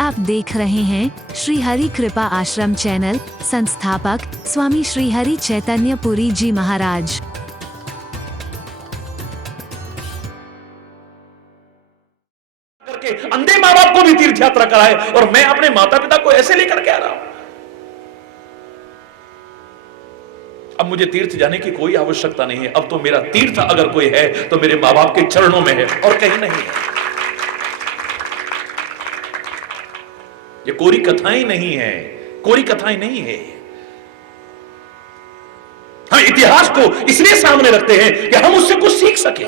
आप देख रहे हैं श्री हरि कृपा आश्रम चैनल। संस्थापक स्वामी श्री हरि चैतन्य पुरी जी महाराज। करके अंधे माँ बाप को भी तीर्थ यात्रा कराए और मैं अपने माता पिता को ऐसे लेकर के आ रहा हूं। अब मुझे तीर्थ जाने की कोई आवश्यकता नहीं है। अब तो मेरा तीर्थ अगर कोई है तो मेरे माँ बाप के चरणों में है और कहीं नहीं है। ये कोरी कथाएं नहीं है, कोरी कथाएं नहीं है। हम इतिहास को इसलिए सामने रखते हैं कि हम उससे कुछ सीख सके,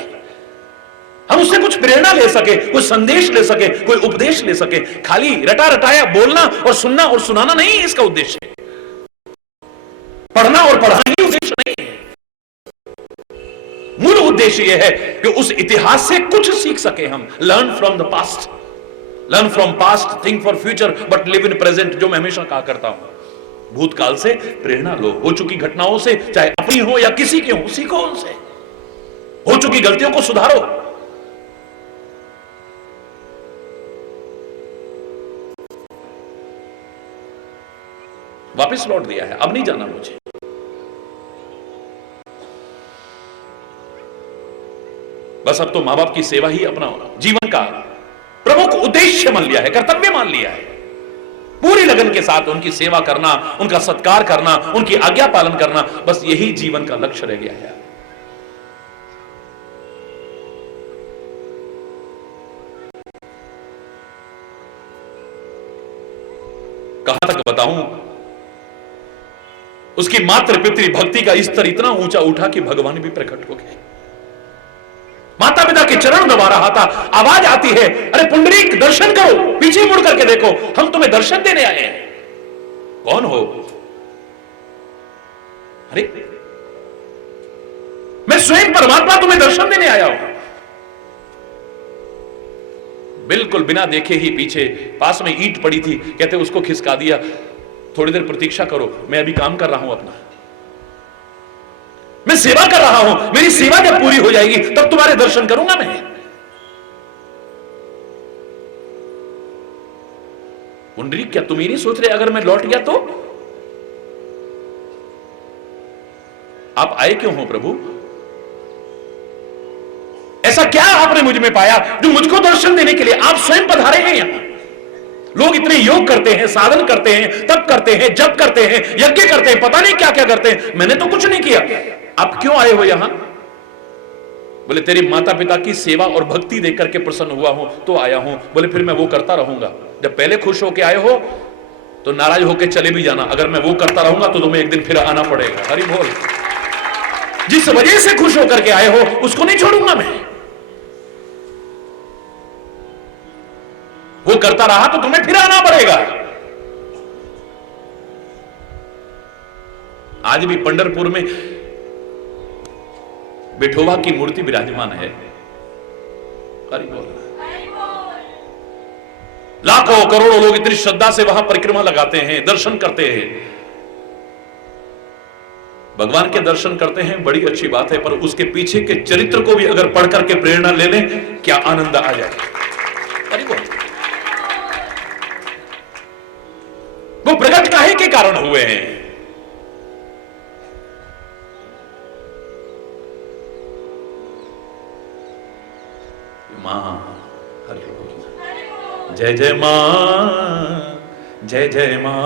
हम उससे कुछ प्रेरणा ले सके, कुछ संदेश ले सके, कोई उपदेश ले सके। खाली रटा रटाया बोलना और सुनना और सुनाना नहीं है इसका उद्देश्य। पढ़ना और पढ़ाना ही उद्देश्य नहीं है। मूल उद्देश्य यह है कि उस इतिहास से कुछ सीख सके हम। Learn from the past, learn from past, think for future but live in present, जो मैं हमेशा कहा करता हूं। भूतकाल से प्रेरणा लो, हो चुकी घटनाओं से, चाहे अपनी हो या किसी की हो, सीखो उनसे। हो चुकी गलतियों को सुधारो। वापस लौट दिया है, अब नहीं जाना मुझे। बस अब तो मां बाप की सेवा ही अपना जीवन का प्रमुख उद्देश्य मान लिया है, कर्तव्य मान लिया है। पूरी लगन के साथ उनकी सेवा करना, उनका सत्कार करना, उनकी आज्ञा पालन करना, बस यही जीवन का लक्ष्य रह गया है। कहां तक बताऊं, उसकी मातृ पितृ भक्ति का स्तर इतना ऊंचा उठा कि भगवान भी प्रकट हो गए। माता पिता के चरण दबा रहा था, आवाज आती है, अरे पुंडरीक दर्शन करो, पीछे मुड़ करके देखो, हम तुम्हें दर्शन देने आए हैं। कौन हो? अरे मैं स्वयं परमात्मा तुम्हें दर्शन देने आया हूं। बिल्कुल बिना देखे ही पीछे पास में ईंट पड़ी थी, कहते उसको खिसका दिया। थोड़ी देर प्रतीक्षा करो, मैं अभी काम कर रहा हूं अपना, मैं सेवा कर रहा हूं, मेरी सेवा जब पूरी हो जाएगी तब तुम्हारे दर्शन करूंगा मैं। पुंडरीक क्या तुम ही नहीं सोच रहे अगर मैं लौट गया तो? आप आए क्यों हो प्रभु? ऐसा क्या आपने मुझ में पाया जो मुझको दर्शन देने के लिए आप स्वयं पधारे हैं यहां? लोग इतने योग करते हैं, साधन करते हैं, तप करते हैं, जप करते हैं, यज्ञ करते हैं, पता नहीं क्या क्या करते हैं। मैंने तो कुछ नहीं किया। आप क्यों आए हो यहां? बोले तेरे माता पिता की सेवा और भक्ति देख करके प्रसन्न हुआ हूं तो आया हूं। बोले फिर मैं वो करता रहूंगा। जब पहले खुश होके आए हो तो नाराज होके चले भी जाना। अगर मैं वो करता रहूंगा तो तुम्हें एक दिन फिर आना पड़ेगा। हरि बोल। जिस वजह से खुश होकर के आए हो उसको नहीं छोड़ूंगा मैं। वो करता रहा तो तुम्हें फिर आना पड़ेगा। आज भी पंढरपुर में विठोबा की मूर्ति विराजमान है। हरि बोल। लाखों करोड़ों लोग इतनी श्रद्धा से वहां परिक्रमा लगाते हैं, दर्शन करते हैं। भगवान के दर्शन करते हैं, बड़ी अच्छी बात है, पर उसके पीछे के चरित्र को भी अगर पढ़ करके प्रेरणा ले लें, क्या आनंद आ जाए। हरि बोल। वो प्रकट काहे के कारण हुए हैं? मां, हरि बोल। जय जय मां, जय जय मां,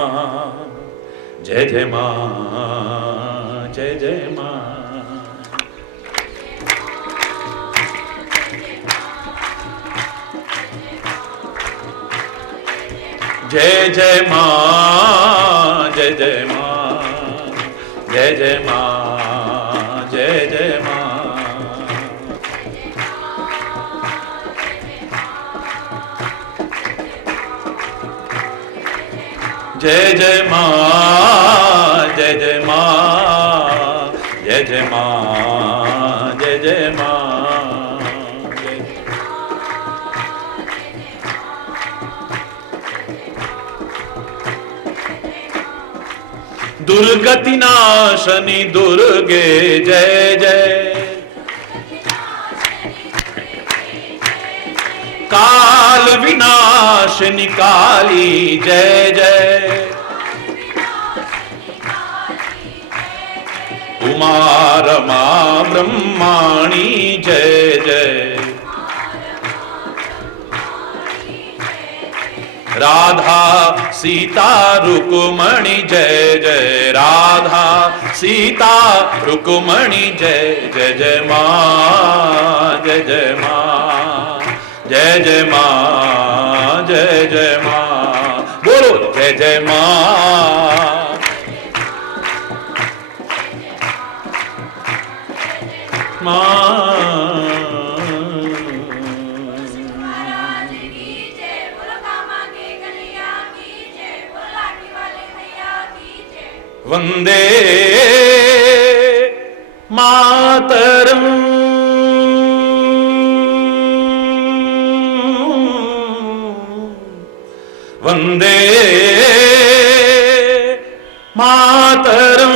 जय जय मां, जय जय मां। जय जय मां, जय जय मां, जय जय मां, जय जय मां। जय जय मां, जय जय मां, जय जय मां, जय जय मां। दुर्गति नाशनी दुर्गे जय जय, काल विनाशिनी काली जय जय, उमा रमा ब्रह्माणी जय जय, राधा सीता रुक्मणी जय जय, राधा सीता रुक्मणी जय जय, जय मां जय जय मां, जय जय मां जय जय मां, बोलो जय जय मां, मां। वंदे मातरम, वंदे मातरम,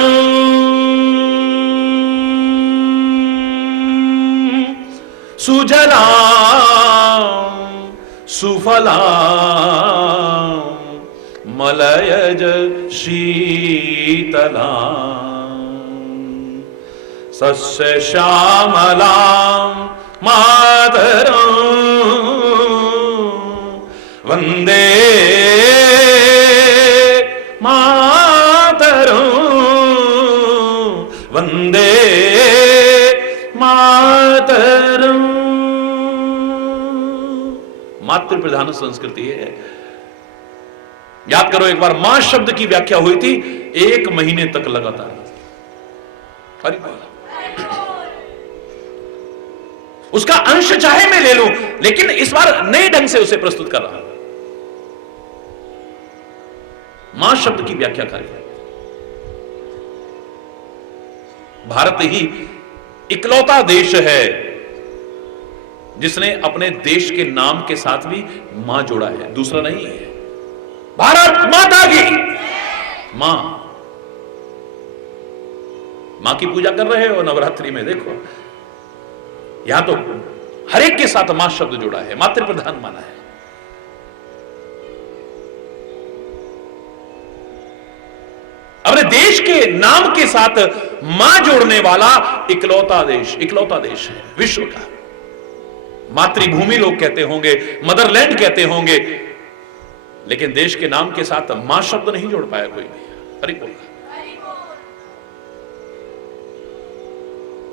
सुजलां सुफलां मलयज शीतलां, सस्य श्यामलां मातरं, वंदे मातरं, वंदे मातरं। मातृ प्रधान संस्कृति है। याद करो, एक बार मां शब्द की व्याख्या हुई थी 1 महीने तक लगातार। उसका अंश चाहे मैं ले लूं, लेकिन इस बार नए ढंग से उसे प्रस्तुत कर रहा हूं। मां शब्द की व्याख्या करें। भारत ही इकलौता देश है जिसने अपने देश के नाम के साथ भी मां जोड़ा है, दूसरा नहीं है। भारत माता की मां, मां की पूजा कर रहे हो नवरात्रि में, देखो यहां तो हर एक के साथ मां शब्द जुड़ा है, मातृ प्रधान माना है। अपने देश के नाम के साथ मां जोड़ने वाला इकलौता देश है विश्व का। मातृभूमि लोग कहते होंगे, मदरलैंड कहते होंगे, लेकिन देश के नाम के साथ मां शब्द नहीं जोड़ पाया कोई भी। हरि बोल।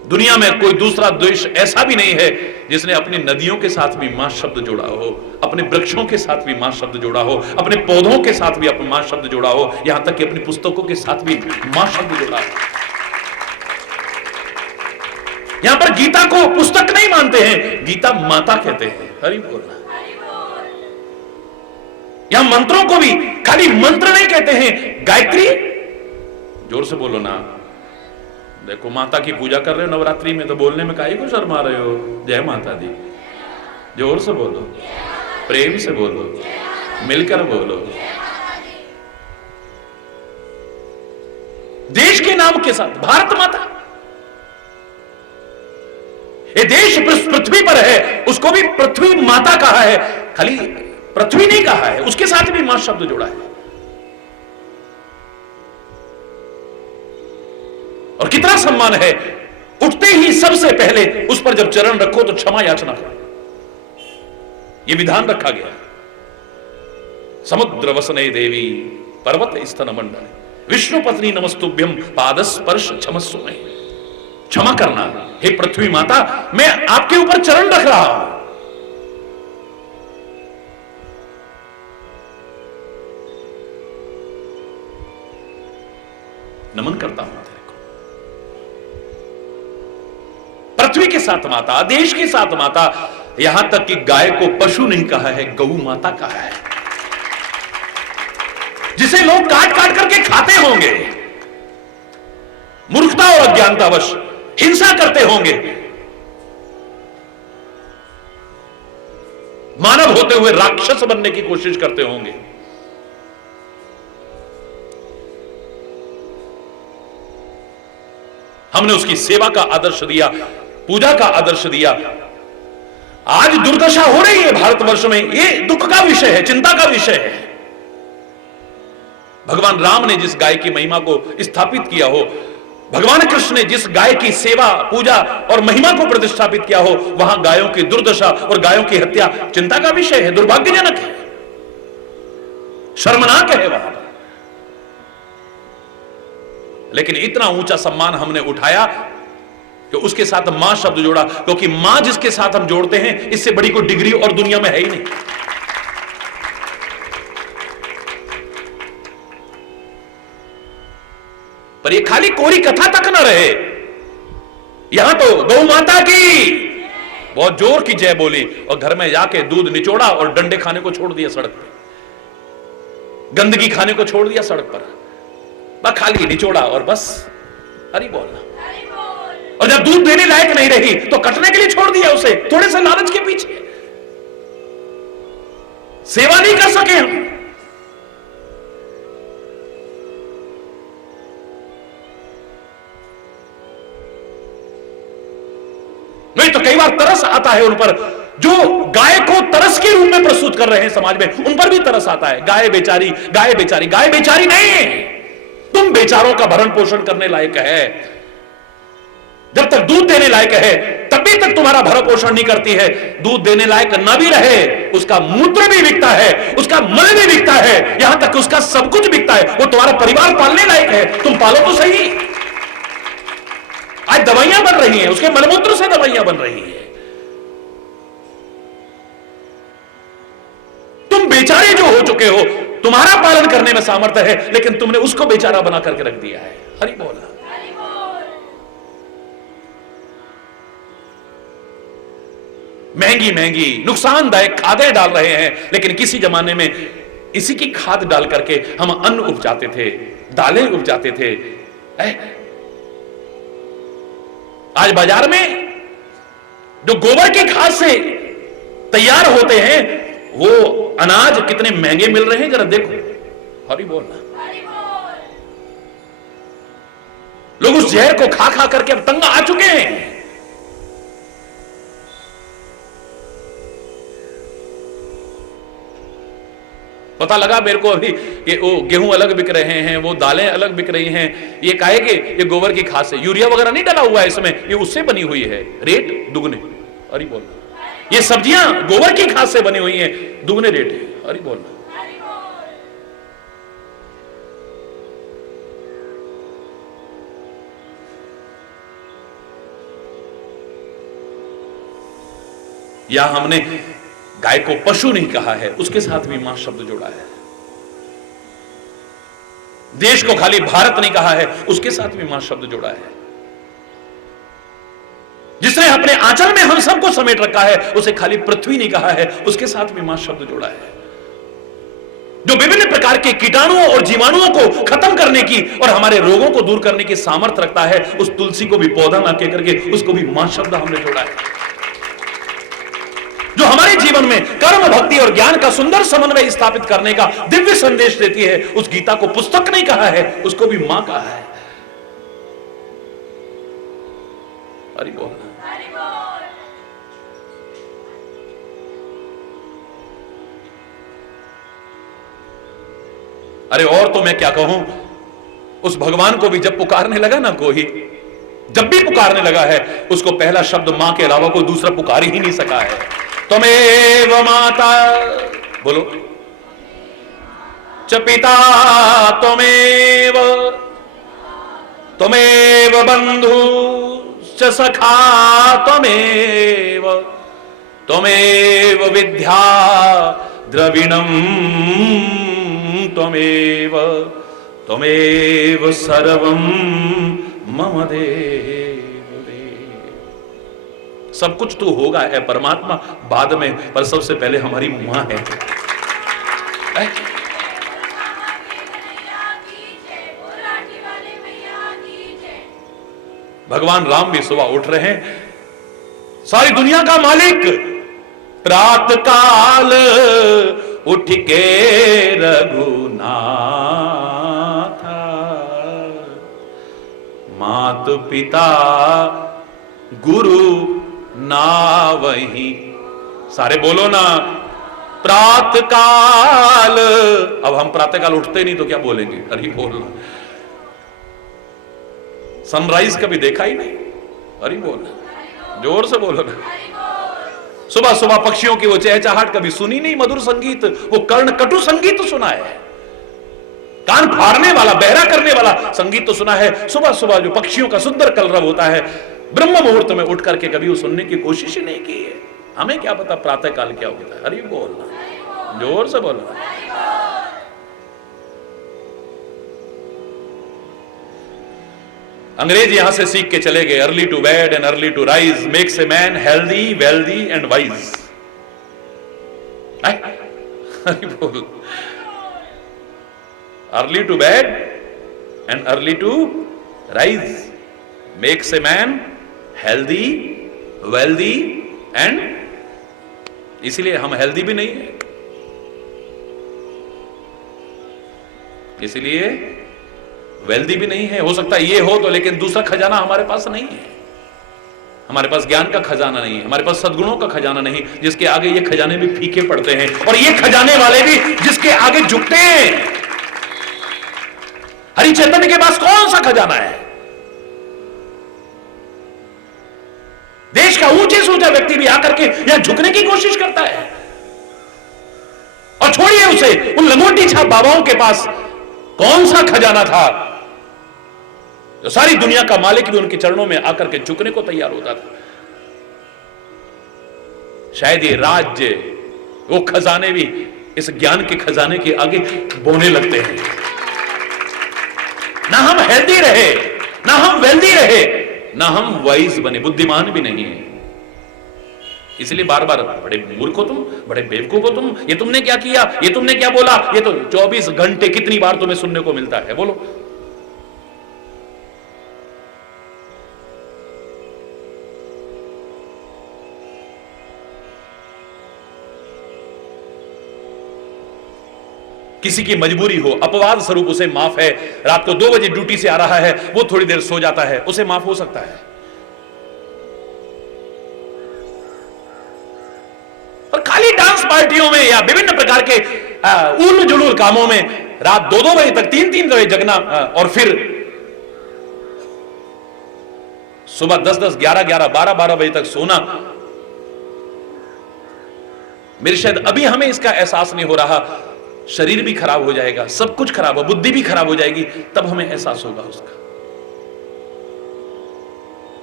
दुनिया में कोई दूसरा देश ऐसा भी नहीं है जिसने अपनी नदियों के साथ भी मां शब्द जोड़ा हो, अपने वृक्षों के साथ भी मां शब्द जोड़ा हो, अपने पौधों के साथ भी अपना मां शब्द जोड़ा हो, यहां तक कि अपनी पुस्तकों के साथ भी मां शब्द जोड़ा हो। यहां पर गीता को पुस्तक नहीं मानते हैं, गीता माता कहते हैं। हरि बोल। यहां मंत्रों को भी खाली मंत्र नहीं कहते हैं, गायत्री, जोर से बोलो ना। देखो माता की पूजा कर रहे हो नवरात्रि में, तो बोलने में काहे को शर्मा रहे हो? जय माता दी, जोर से बोलो, प्रेम से बोलो, मिलकर बोलो। देश के नाम के साथ भारत माता, ये देश पृथ्वी पर है, उसको भी पृथ्वी माता कहा है, खाली पृथ्वी नहीं कहा है, उसके साथ भी मां शब्द जुड़ा है। और कितना सम्मान है, उठते ही सबसे पहले उस पर जब चरण रखो तो क्षमा याचना करो, यह विधान रखा गया। समुद्र वसने देवी पर्वत स्तन मंडल, विष्णु पत्नी नमस्तुभ्यम पादस्पर्श क्षमस्व में। क्षमा करना, हे पृथ्वी माता, मैं आपके ऊपर चरण रख रहा हूं। नमन करता हूं तेरे को। पृथ्वी के साथ माता, देश के साथ माता, यहां तक कि गाय को पशु नहीं कहा है, गौ माता कहा है, जिसे लोग काट काट करके खाते होंगे, मूर्खता और अज्ञानतावश हिंसा करते होंगे, मानव होते हुए राक्षस बनने की कोशिश करते होंगे। हमने उसकी सेवा का आदर्श दिया, पूजा का आदर्श दिया, आज दुर्दशा हो रही है भारतवर्ष में, ये दुख का विषय है, चिंता का विषय है। भगवान राम ने जिस गाय की महिमा को स्थापित किया हो, भगवान कृष्ण ने जिस गाय की सेवा पूजा और महिमा को प्रतिष्ठापित किया हो, वहां गायों की दुर्दशा और गायों की हत्या चिंता का विषय है, दुर्भाग्यजनक है, शर्मनाक है वहां पर। लेकिन इतना ऊंचा सम्मान हमने उठाया कि उसके साथ मां शब्द जोड़ा, क्योंकि मां जिसके साथ हम जोड़ते हैं, इससे बड़ी कोई डिग्री और दुनिया में है ही नहीं। पर ये खाली कोरी कथा तक न रहे, यहां तो गौ माता की बहुत जोर की जय बोली और घर में जाके दूध निचोड़ा और डंडे खाने को छोड़ दिया सड़क पे, गंदगी खाने को छोड़ दिया सड़क पर, बस खाली निचोड़ा और बस हरि बोलना। और जब दूध देने लायक नहीं रही तो कटने के लिए छोड़ दिया उसे, थोड़े से लालच के पीछे। सेवा नहीं कर सके हम। नहीं तो कई बार तरस आता है उन पर, जो गाय को तरस के रूप में प्रस्तुत कर रहे हैं समाज में, उन पर भी तरस आता है। गाय बेचारी, गाय बेचारी, गाय बेचारी नहीं, तुम बेचारों का भरण पोषण करने लायक है। जब तक दूध देने लायक है तभी तक तुम्हारा भरण पोषण नहीं करती है। दूध देने लायक न भी रहे, उसका मूत्र भी बिकता है, उसका मल भी बिकता है, यहां तक उसका सब कुछ बिकता है। वो तुम्हारा परिवार पालने लायक है, तुम पालो तो सही। आज दवाइयां बन रही हैं, उसके मलमूत्र से दवाइयां बन रही हैं। तुम बेचारे जो हो चुके हो, तुम्हारा पालन करने में सामर्थ्य है, लेकिन तुमने उसको बेचारा बना करके रख दिया है। हरि बोल। महंगी महंगी नुकसानदायक खादें डाल रहे हैं, लेकिन किसी जमाने में इसी की खाद डाल करके हम अन्न उपजाते थे, दालें उपजाते थे। आज बाजार में जो गोबर की खाद से तैयार होते हैं, वो अनाज कितने महंगे मिल रहे हैं, जरा देखो। हरि बोलना। लोग उस जहर को खा खा करके अब तंग आ चुके हैं। पता लगा मेरे को अभी, ये वो गेहूं अलग बिक रहे हैं, वो दालें अलग बिक रही हैं। ये काहे कि ये गोबर की खाद से, यूरिया वगैरह नहीं डाला हुआ है इसमें, ये उससे बनी हुई है, रेट दुगने। अरे बोल। ये सब्जियां गोबर की खाद से बनी हुई हैं, दुगने रेट है। अरे बोल। या हमने गाय को पशु नहीं कहा है, उसके साथ भी मां शब्द जोड़ा है। देश को खाली भारत नहीं कहा है, उसके साथ भी मां शब्द जोड़ा है। जिसने अपने आंचल में हम सबको समेट रखा है, उसे खाली पृथ्वी नहीं कहा है, उसके साथ भी मां शब्द जोड़ा है। जो विभिन्न प्रकार के कीटाणुओं और जीवाणुओं को खत्म करने की और हमारे रोगों को दूर करने की सामर्थ्य रखता है, उस तुलसी को भी पौधा ना कह करके उसको भी मां शब्द हमने जोड़ा है। जो हमारे जीवन में कर्म, भक्ति और ज्ञान का सुंदर समन्वय स्थापित करने का दिव्य संदेश देती है, उस गीता को पुस्तक नहीं कहा है, उसको भी मां कहा है। हरि बोल। अरे और तो मैं क्या कहूं, उस भगवान को भी जब पुकारने लगा ना कोई, जब भी पुकारने लगा है, उसको पहला शब्द मां के अलावा कोई दूसरा पुकार ही नहीं सका है। त्वमेव माता, बोलो, च पिता त्वमेव, त्वमेव बंधु च सखा त्वमेव, त्वमेव विद्या द्रविणम त्वमेव, त्वमेव सर्वं मम देव। सब कुछ तो होगा है परमात्मा बाद में, पर सबसे पहले हमारी मां है। भगवान राम भी सुबह उठ रहे हैं, सारी दुनिया का मालिक, प्रात काल उठ के रघुनाथ, मात पिता गुरु ना वही सारे बोलो ना, प्रातःकाल। अब हम प्रातःकाल उठते नहीं तो क्या बोलेंगे? अरे बोलना। सनराइज कभी देखा ही नहीं? अरे बोलना, जोर से बोलो ना। सुबह सुबह पक्षियों की वो चहचहाट कभी सुनी नहीं? मधुर संगीत, वो कर्ण कटु संगीत तो सुना है, कान फाड़ने वाला, बहरा करने वाला संगीत तो सुना है। सुबह सुबह जो पक्षियों का सुंदर कलरव होता है, ब्रह्म मुहूर्त में उठ करके कभी वो सुनने की कोशिश ही नहीं की है। हमें क्या पता प्रातः काल क्या होता है? अरे बोलना, जोर से बोलना। अंग्रेज यहां से सीख के चले गए, early to bed and early to rise makes a man healthy wealthy and wise. अरे बोल, early to bed and early to rise makes a man healthy wealthy and, इसलिए हम हेल्दी भी नहीं है, इसलिए वेल्दी भी नहीं है। हो सकता है ये हो तो, लेकिन दूसरा खजाना हमारे पास नहीं है। हमारे पास ज्ञान का खजाना नहीं है, हमारे पास सद्गुणों का खजाना नहीं, जिसके आगे ये खजाने भी फीके पड़ते हैं, और ये खजाने वाले भी जिसके आगे झुकते हैं। हरि चैतन्य के पास कौन सा खजाना है? देश का ऊंचे से ऊंचा व्यक्ति भी आकर के यहां झुकने की कोशिश करता है, और छोड़िए उसे, उन लंगोटी छाप बाबाओं के पास कौन सा खजाना था जो सारी दुनिया का मालिक भी उनके चरणों में आकर के झुकने को तैयार होता था। शायद ये राज्य, वो खजाने भी इस ज्ञान के खजाने के आगे बोने लगते हैं। ना हम हेल्दी रहे, ना हम वेल्दी रहे, ना हम वाइज बने, बुद्धिमान भी नहीं है। इसलिए बार बार, बड़े मूर्ख हो तुम, बड़े बेवकूफ हो तुम, ये तुमने क्या किया, ये तुमने क्या बोला, ये तो 24 घंटे कितनी बार तुम्हें सुनने को मिलता है? बोलो। किसी की मजबूरी हो, अपवाद स्वरूप उसे माफ है, रात को 2 बजे ड्यूटी से आ रहा है, वो थोड़ी देर सो जाता है, उसे माफ हो सकता है। और खाली डांस पार्टियों में या विभिन्न प्रकार के उल जुलूल कामों में रात 2-2 बजे तक, 3-3 बजे जगना, और फिर सुबह 10-10, 11-11, 12-12 बजे तक सोना। मेरी शायद अभी हमें इसका एहसास नहीं हो रहा, शरीर भी खराब हो जाएगा, सब कुछ खराब हो, बुद्धि भी खराब हो जाएगी, तब हमें एहसास होगा उसका।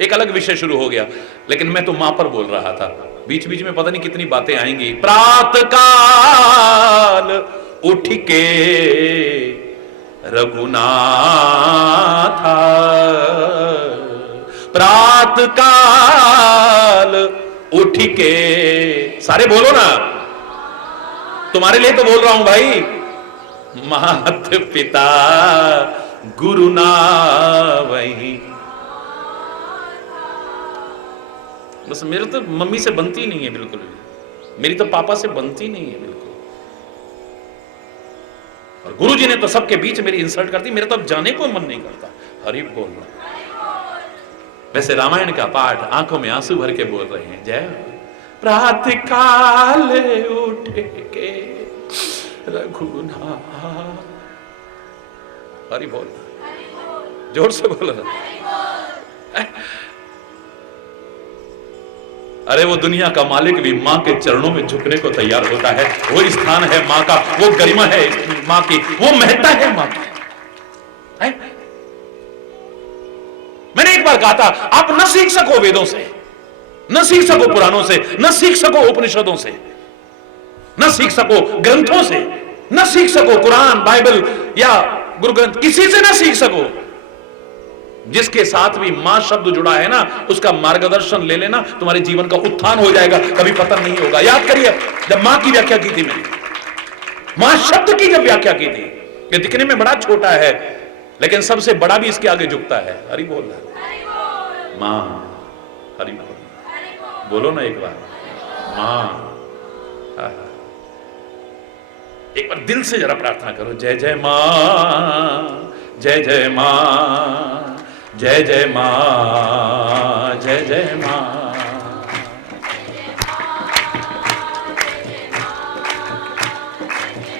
एक अलग विषय शुरू हो गया, लेकिन मैं तो मां पर बोल रहा था। बीच बीच में पता नहीं कितनी बातें आएंगी। प्रातःकाल उठ के रघुनाथ, प्रातःकाल उठ के, सारे बोलो ना, तुम्हारे लिए तो बोल रहा हूं भाई। मात पिता गुरु ना वही, बस मेरे तो मम्मी से बनती नहीं है बिल्कुल भी, मेरी तो पापा से बनती नहीं है बिल्कुल, और गुरुजी ने तो सबके बीच मेरी इंसल्ट कर दी, मेरा तो अब जाने को मन नहीं करता। हरि बोलना। वैसे रामायण का पाठ आंखों में आंसू भर के बोल रहे हैं। जय प्रातःकाल उठ के रघुनाथ, हरि बोलना, जोर से बोलना। अरे वो दुनिया का मालिक भी मां के चरणों में झुकने को तैयार होता है। वो स्थान है मां का, वो गरिमा है मां की, वो महत्ता है मां की। मैंने एक बार कहा था, आप न सीख सको वेदों से, न सीख सको पुराणों से, न सीख सको उपनिषदों से, न सीख सको ग्रंथों से, न सीख सको कुरान, बाइबल या गुरु ग्रंथ, किसी से न सीख सको। जिसके साथ भी मां शब्द जुड़ा है ना, उसका मार्गदर्शन ले लेना, तुम्हारे जीवन का उत्थान हो जाएगा, कभी पतन नहीं होगा। याद करिए, जब मां की व्याख्या की थी मैंने, मां शब्द की जब व्याख्या की थी, ये दिखने में बड़ा छोटा है, लेकिन सबसे बड़ा भी इसके आगे झुकता है। हरि बोल रहा, मां, हरि बोल, बोलो ना एक बार, मां। एक बार दिल से जरा प्रार्थना करो, जय जय मां, जय जय मां, जय जय मां, जय जय मां।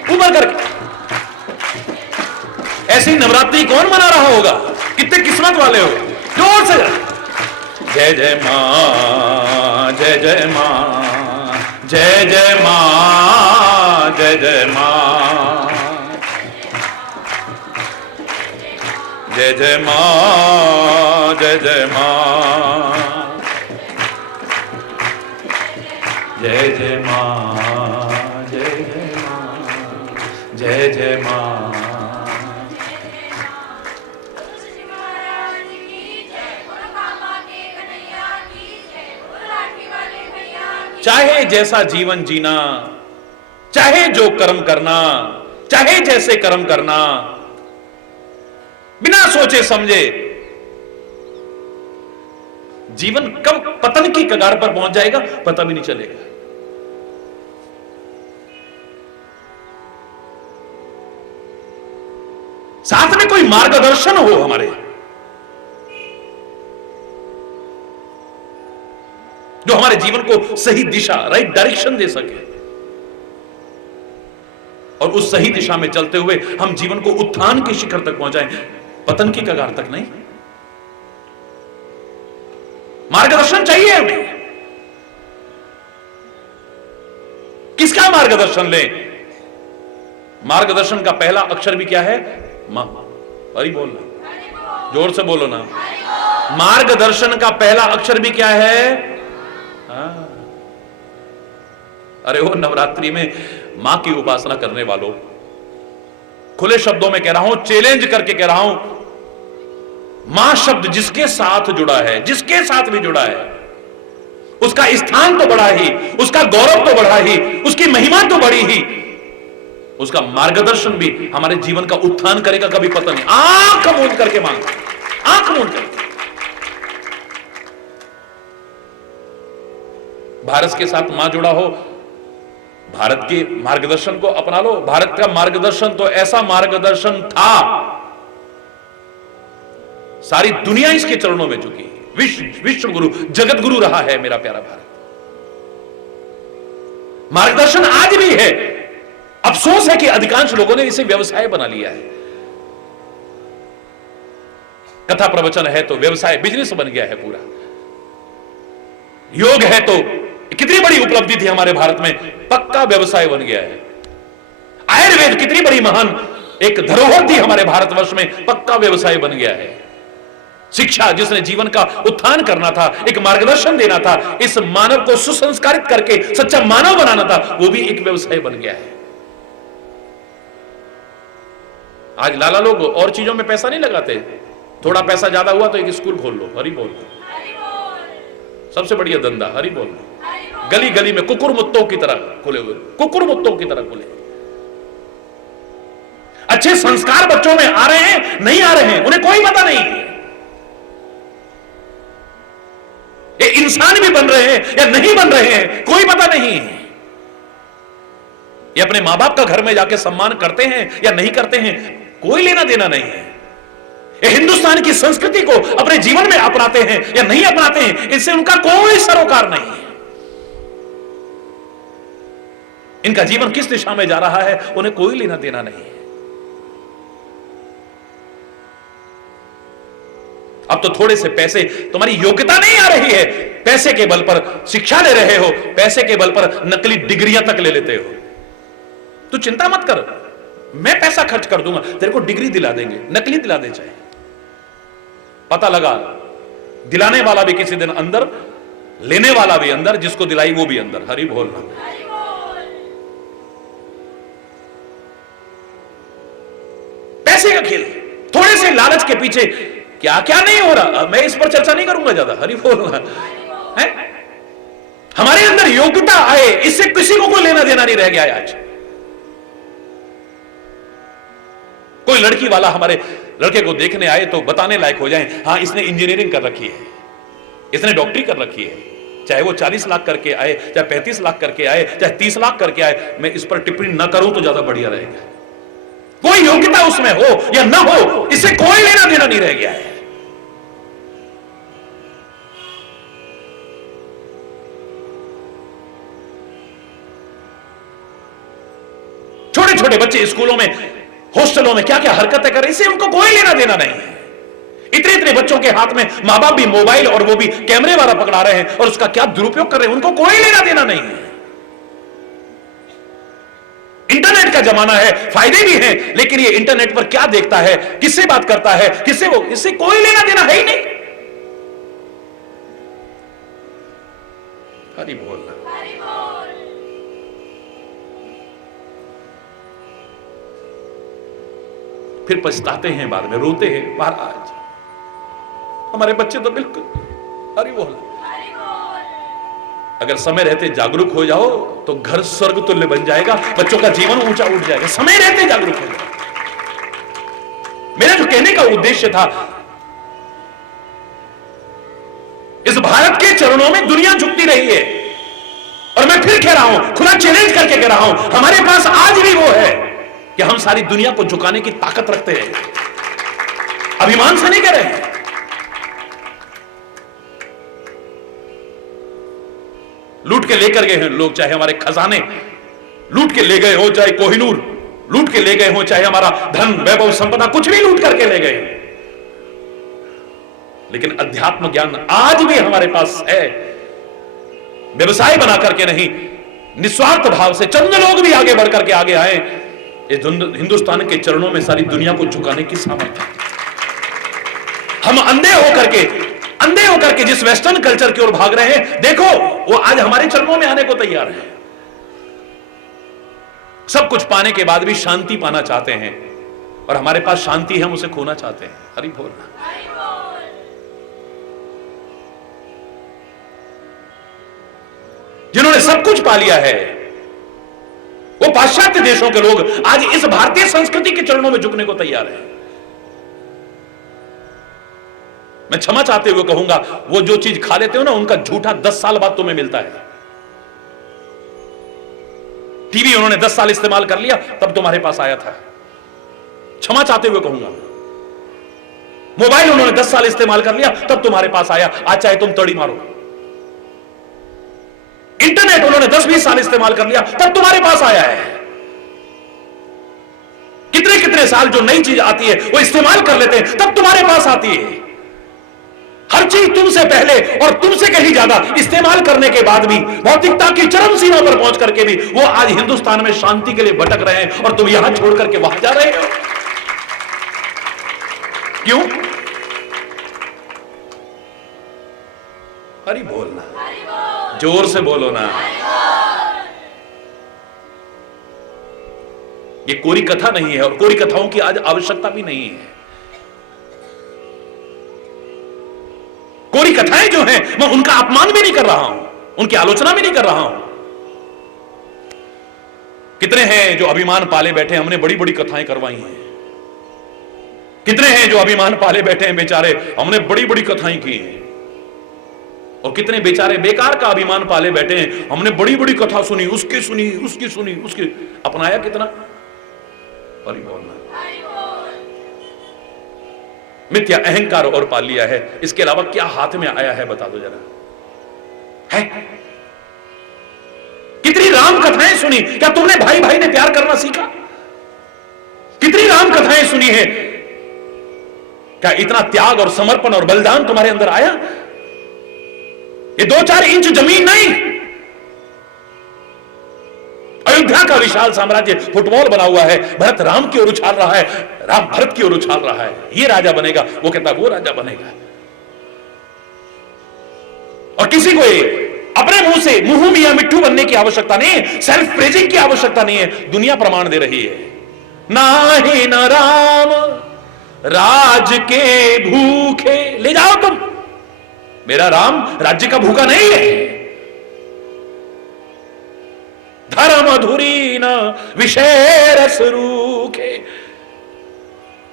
ऊपर करके। ऐसी नवरात्रि कौन मना रहा होगा? कितने किस्मत वाले हो। जोर से जय जय मां, जय जय मां, जय जय मां, जय जय मां, जय जय मां, जय जय मां, जय जय मां, जय जय मां, जय जय मां। चाहे जैसा जीवन जीना, चाहे जो कर्म करना, चाहे जैसे कर्म करना, बिना सोचे समझे जीवन कब पतन की कगार पर पहुंच जाएगा पता भी नहीं चलेगा। साथ में कोई मार्गदर्शन हो हमारे, जो हमारे जीवन को सही दिशा, राइट डायरेक्शन दे सके, और उस सही दिशा में चलते हुए हम जीवन को उत्थान के शिखर तक पहुंचाएं, पतन की कगार तक नहीं। मार्गदर्शन चाहिए हमें। किसका मार्गदर्शन लें? मार्गदर्शन का पहला अक्षर भी क्या है? मां। हरि बोलना, जोर से बोलो ना। मार्गदर्शन का पहला अक्षर भी क्या है? अरे वो नवरात्रि में मां की उपासना करने वालों, खुले शब्दों में कह रहा हूं, चैलेंज करके कह रहा हूं, मां शब्द जिसके साथ जुड़ा है, जिसके साथ भी जुड़ा है, उसका स्थान तो बढ़ा ही, उसका गौरव तो बढ़ा ही, उसकी महिमा तो बढ़ी ही, उसका मार्गदर्शन भी हमारे जीवन का उत्थान करेगा कभी पता नहीं। आंख मूंद करके मांगो, आंख मूंद करके। भारत के साथ मां जुड़ा हो, भारत के मार्गदर्शन को अपना लो। भारत का मार्गदर्शन तो ऐसा मार्गदर्शन था, सारी दुनिया इसके चरणों में झुकी। विश्व गुरु, जगत गुरु रहा है मेरा प्यारा भारत। मार्गदर्शन आज भी है। अफसोस है कि अधिकांश लोगों ने इसे व्यवसाय बना लिया है। कथा प्रवचन है तो व्यवसाय, बिजनेस बन गया है पूरा। योग है तो कितनी बड़ी उपलब्धि थी हमारे भारत में, पक्का व्यवसाय बन गया है। आयुर्वेद कितनी बड़ी महान एक धरोहर थी हमारे भारतवर्ष में, पक्का व्यवसाय बन गया है। शिक्षा, जिसने जीवन का उत्थान करना था, एक मार्गदर्शन देना था, इस मानव को सुसंस्कारित करके सच्चा मानव बनाना था, वो भी एक व्यवसाय बन गया है। आज लाला लोग और चीजों में पैसा नहीं लगाते, थोड़ा पैसा ज्यादा हुआ तो एक स्कूल खोल लो, हरि बोल, सबसे बढ़िया धंधा, हरि बोल। गली गली में कुकुर मुत्तों की तरह खुले हुए, कुकुर मुत्तों की तरह खुले। अच्छे संस्कार बच्चों में आ रहे हैं, नहीं आ रहे हैं, उन्हें कोई पता नहीं। ये इंसान भी बन रहे हैं या नहीं बन रहे हैं, कोई पता नहीं। ये अपने मां बाप का घर में जाके सम्मान करते हैं या नहीं करते हैं, कोई लेना देना नहीं है। ये हिंदुस्तान की संस्कृति को अपने जीवन में अपनाते हैं या नहीं अपनाते हैं, इससे उनका कोई सरोकार नहीं है। इनका जीवन किस दिशा में जा रहा है, उन्हें कोई लेना देना नहीं है। अब तो थोड़े से पैसे, तुम्हारी योग्यता नहीं आ रही है, पैसे के बल पर शिक्षा ले रहे हो, पैसे के बल पर नकली डिग्रियां तक ले लेते हो। तू चिंता मत कर, मैं पैसा खर्च कर दूंगा, तेरे को डिग्री दिला देंगे, नकली दिला दे चाहे। पता लगा दिलाने वाला भी किसी दिन अंदर, लेने वाला भी अंदर, जिसको दिलाई वो भी अंदर। हरि बोलना। पैसे का खेल, थोड़े से लालच के पीछे क्या क्या नहीं हो रहा, मैं इस पर चर्चा नहीं करूंगा ज्यादा। हरि बोलना है। हमारे अंदर योग्यता आए, इससे किसी को कोई लेना देना नहीं रह गया है। आज कोई लड़की वाला हमारे लड़के को देखने आए तो बताने लायक हो जाए, हाँ इसने इंजीनियरिंग कर रखी है, इसने डॉक्टरी कर रखी है, चाहे वो 40 लाख करके आए, चाहे 35 लाख करके आए, चाहे 30 लाख करके आए, मैं इस पर टिप्पणी न करूं तो ज्यादा बढ़िया रहेगा। कोई योग्यता उसमें हो या ना हो, इससे कोई लेना देना नहीं रह गया है। छोटे छोटे छोटे बच्चे स्कूलों में, हॉस्टलों में क्या क्या हरकतें कर रहे हैं, इससे उनको कोई लेना देना नहीं है। इतने इतने बच्चों के हाथ में मां बाप भी मोबाइल और वो भी कैमरे वाला पकड़ा रहे हैं और उसका क्या दुरुपयोग कर रहे हैं, उनको कोई लेना देना नहीं है। इंटरनेट का जमाना है, फायदे भी हैं, लेकिन ये इंटरनेट पर क्या देखता है, किससे बात करता है, किससे वो, इससे कोई लेना देना है ही नहीं। हरि बोल। फिर पछताते हैं, बाद में रोते हैं, महाराज हमारे बच्चे तो बिल्कुल, हरि बोल। अगर समय रहते जागरूक हो जाओ तो घर स्वर्ग तुल्य बन जाएगा, बच्चों का जीवन ऊंचा उठ जाएगा। समय रहते जागरूक हो जाओ। मेरा जो कहने का उद्देश्य था, इस भारत के चरणों में दुनिया झुकती रही है, और मैं फिर कह रहा हूं, खुला चैलेंज करके कह रहा हूं, हमारे पास आज भी वो है कि हम सारी दुनिया को झुकाने की ताकत रखते हैं। अभिमान से नहीं कह रहे हैं। लूट के लेकर गए हैं लोग, चाहे हमारे खजाने लूट के ले गए हो, चाहे कोहिनूर लूट के ले गए हो, चाहे हमारा धन वैभव संपदा कुछ भी लूट करके ले गए, लेकिन अध्यात्म ज्ञान आज भी हमारे पास है। व्यवसाय बना करके नहीं, निस्वार्थ भाव से चंद लोग भी आगे बढ़ करके आगे आए। इस हिंदुस्तान के चरणों में सारी दुनिया को झुकाने की सामर्थ्य। हम अंधे होकर के जिस वेस्टर्न कल्चर की ओर भाग रहे हैं, देखो वो आज हमारे चरणों में आने को तैयार है। सब कुछ पाने के बाद भी शांति पाना चाहते हैं, और हमारे पास शांति है, हम उसे खोना चाहते हैं। हरि बोल। जिन्होंने सब कुछ पा लिया है, वो पाश्चात्य देशों के लोग आज इस भारतीय संस्कृति के चरणों में झुकने को तैयार है। मैं क्षमा चाहते हुए कहूंगा, वो जो चीज खा लेते हो ना, उनका झूठा 10 साल बाद तुम्हें मिलता है। टीवी उन्होंने 10 साल इस्तेमाल कर लिया, तब तुम्हारे पास आया था। क्षमा चाहते हुए कहूंगा, मोबाइल उन्होंने 10 साल इस्तेमाल कर लिया, तब तुम्हारे पास आया। आज चाहे तुम तड़ी मारो। इंटरनेट उन्होंने 10-20 साल इस्तेमाल कर लिया, तब तुम्हारे पास आया है। कितने कितने साल जो नई चीज आती है वो इस्तेमाल कर लेते हैं, तब तुम्हारे पास आती है। हर चीज तुमसे पहले और तुमसे कहीं ज्यादा इस्तेमाल करने के बाद भी, भौतिकता की चरम सीमा पर पहुंच करके भी वो आज हिंदुस्तान में शांति के लिए भटक रहे हैं, और तुम यहां छोड़ करके वहां जा रहे हो। क्यों? हरि बोलना, जोर से बोलो ना। ये कोरी कथा नहीं है, और कोरी कथाओं की आज आवश्यकता भी नहीं है। कोरी कथाएं जो हैं, मैं उनका अपमान भी नहीं कर रहा हूं, उनकी आलोचना भी नहीं कर रहा हूं। कितने हैं जो अभिमान पाले बैठे, हमने बड़ी बड़ी कथाएं करवाई हैं। कितने हैं जो अभिमान पाले बैठे हैं बेचारे, हमने बड़ी बड़ी कथाएं की हैं। और कितने बेचारे बेकार का अभिमान पाले बैठे हैं, हमने बड़ी बड़ी कथा सुनी, उसकी सुनी, उसकी सुनी, उसकी अपनाया कितना। हरि बोलना। मिथ्या अहंकार और पाल लिया है, इसके अलावा क्या हाथ में आया है बता दो जरा। है कितनी राम कथाएं सुनी, क्या तुमने भाई भाई ने प्यार करना सीखा? कितनी राम कथाएं सुनी है, क्या इतना त्याग और समर्पण और बलिदान तुम्हारे अंदर आया? ये 2-4 इंच जमीन नहीं, अयोध्या का विशाल साम्राज्य फुटबॉल बना हुआ है। भरत राम की ओर उछाल रहा है, राम भरत की ओर उछाल रहा है। ये राजा बनेगा, वो कहता है वो राजा बनेगा। और किसी को अपने मुंह से मुंह मियां मिट्ठू बनने की आवश्यकता नहीं है, सेल्फ प्रेजिंग की आवश्यकता नहीं है। दुनिया प्रमाण दे रही है, नाही न राम राज के भूखे। ले जाओ तुम, मेरा राम राज्य का भूखा नहीं है। धर्म अधूरी न विषय रस रूखे।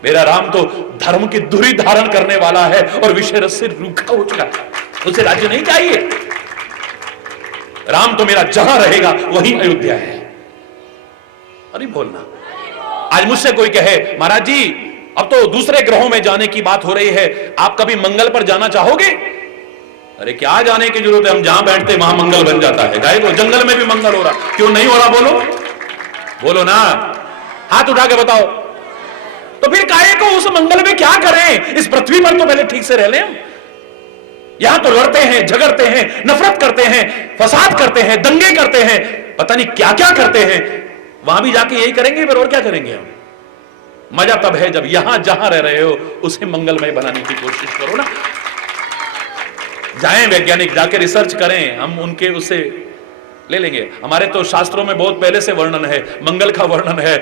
मेरा राम तो धर्म की धुरी धारण करने वाला है और विषय रस से रूखा हो चुका है, उसे राज्य नहीं चाहिए। राम तो मेरा जहां रहेगा वहीं अयोध्या है। अरे बोलना। आज मुझसे कोई कहे महाराज जी अब तो दूसरे ग्रहों में जाने की बात हो रही है, आप कभी मंगल पर जाना चाहोगे? अरे क्या जाने की जरूरत है, हम जहां बैठते वहां मंगल बन जाता है। गाय को जंगल में भी मंगल हो रहा, क्यों नहीं हो रहा? बोलो बोलो ना। हाथ उठा के बताओ। तो फिर काहे को उस मंगल में क्या करें? इस पृथ्वी पर तो पहले ठीक से रह लें हम। यहां तो लड़ते हैं, झगड़ते हैं, नफरत करते हैं, फसाद करते हैं, दंगे करते हैं, पता नहीं क्या क्या करते हैं। वहां भी जाके यही करेंगे फिर, और क्या करेंगे हम? मजा तब है जब यहां जहां रह रहे हो उसे मंगलमय बनाने की कोशिश करो ना। जाएं वैज्ञानिक, जाके रिसर्च करें, हम उनके उससे ले लेंगे। हमारे तो शास्त्रों में बहुत पहले से वर्णन है, मंगल का वर्णन है,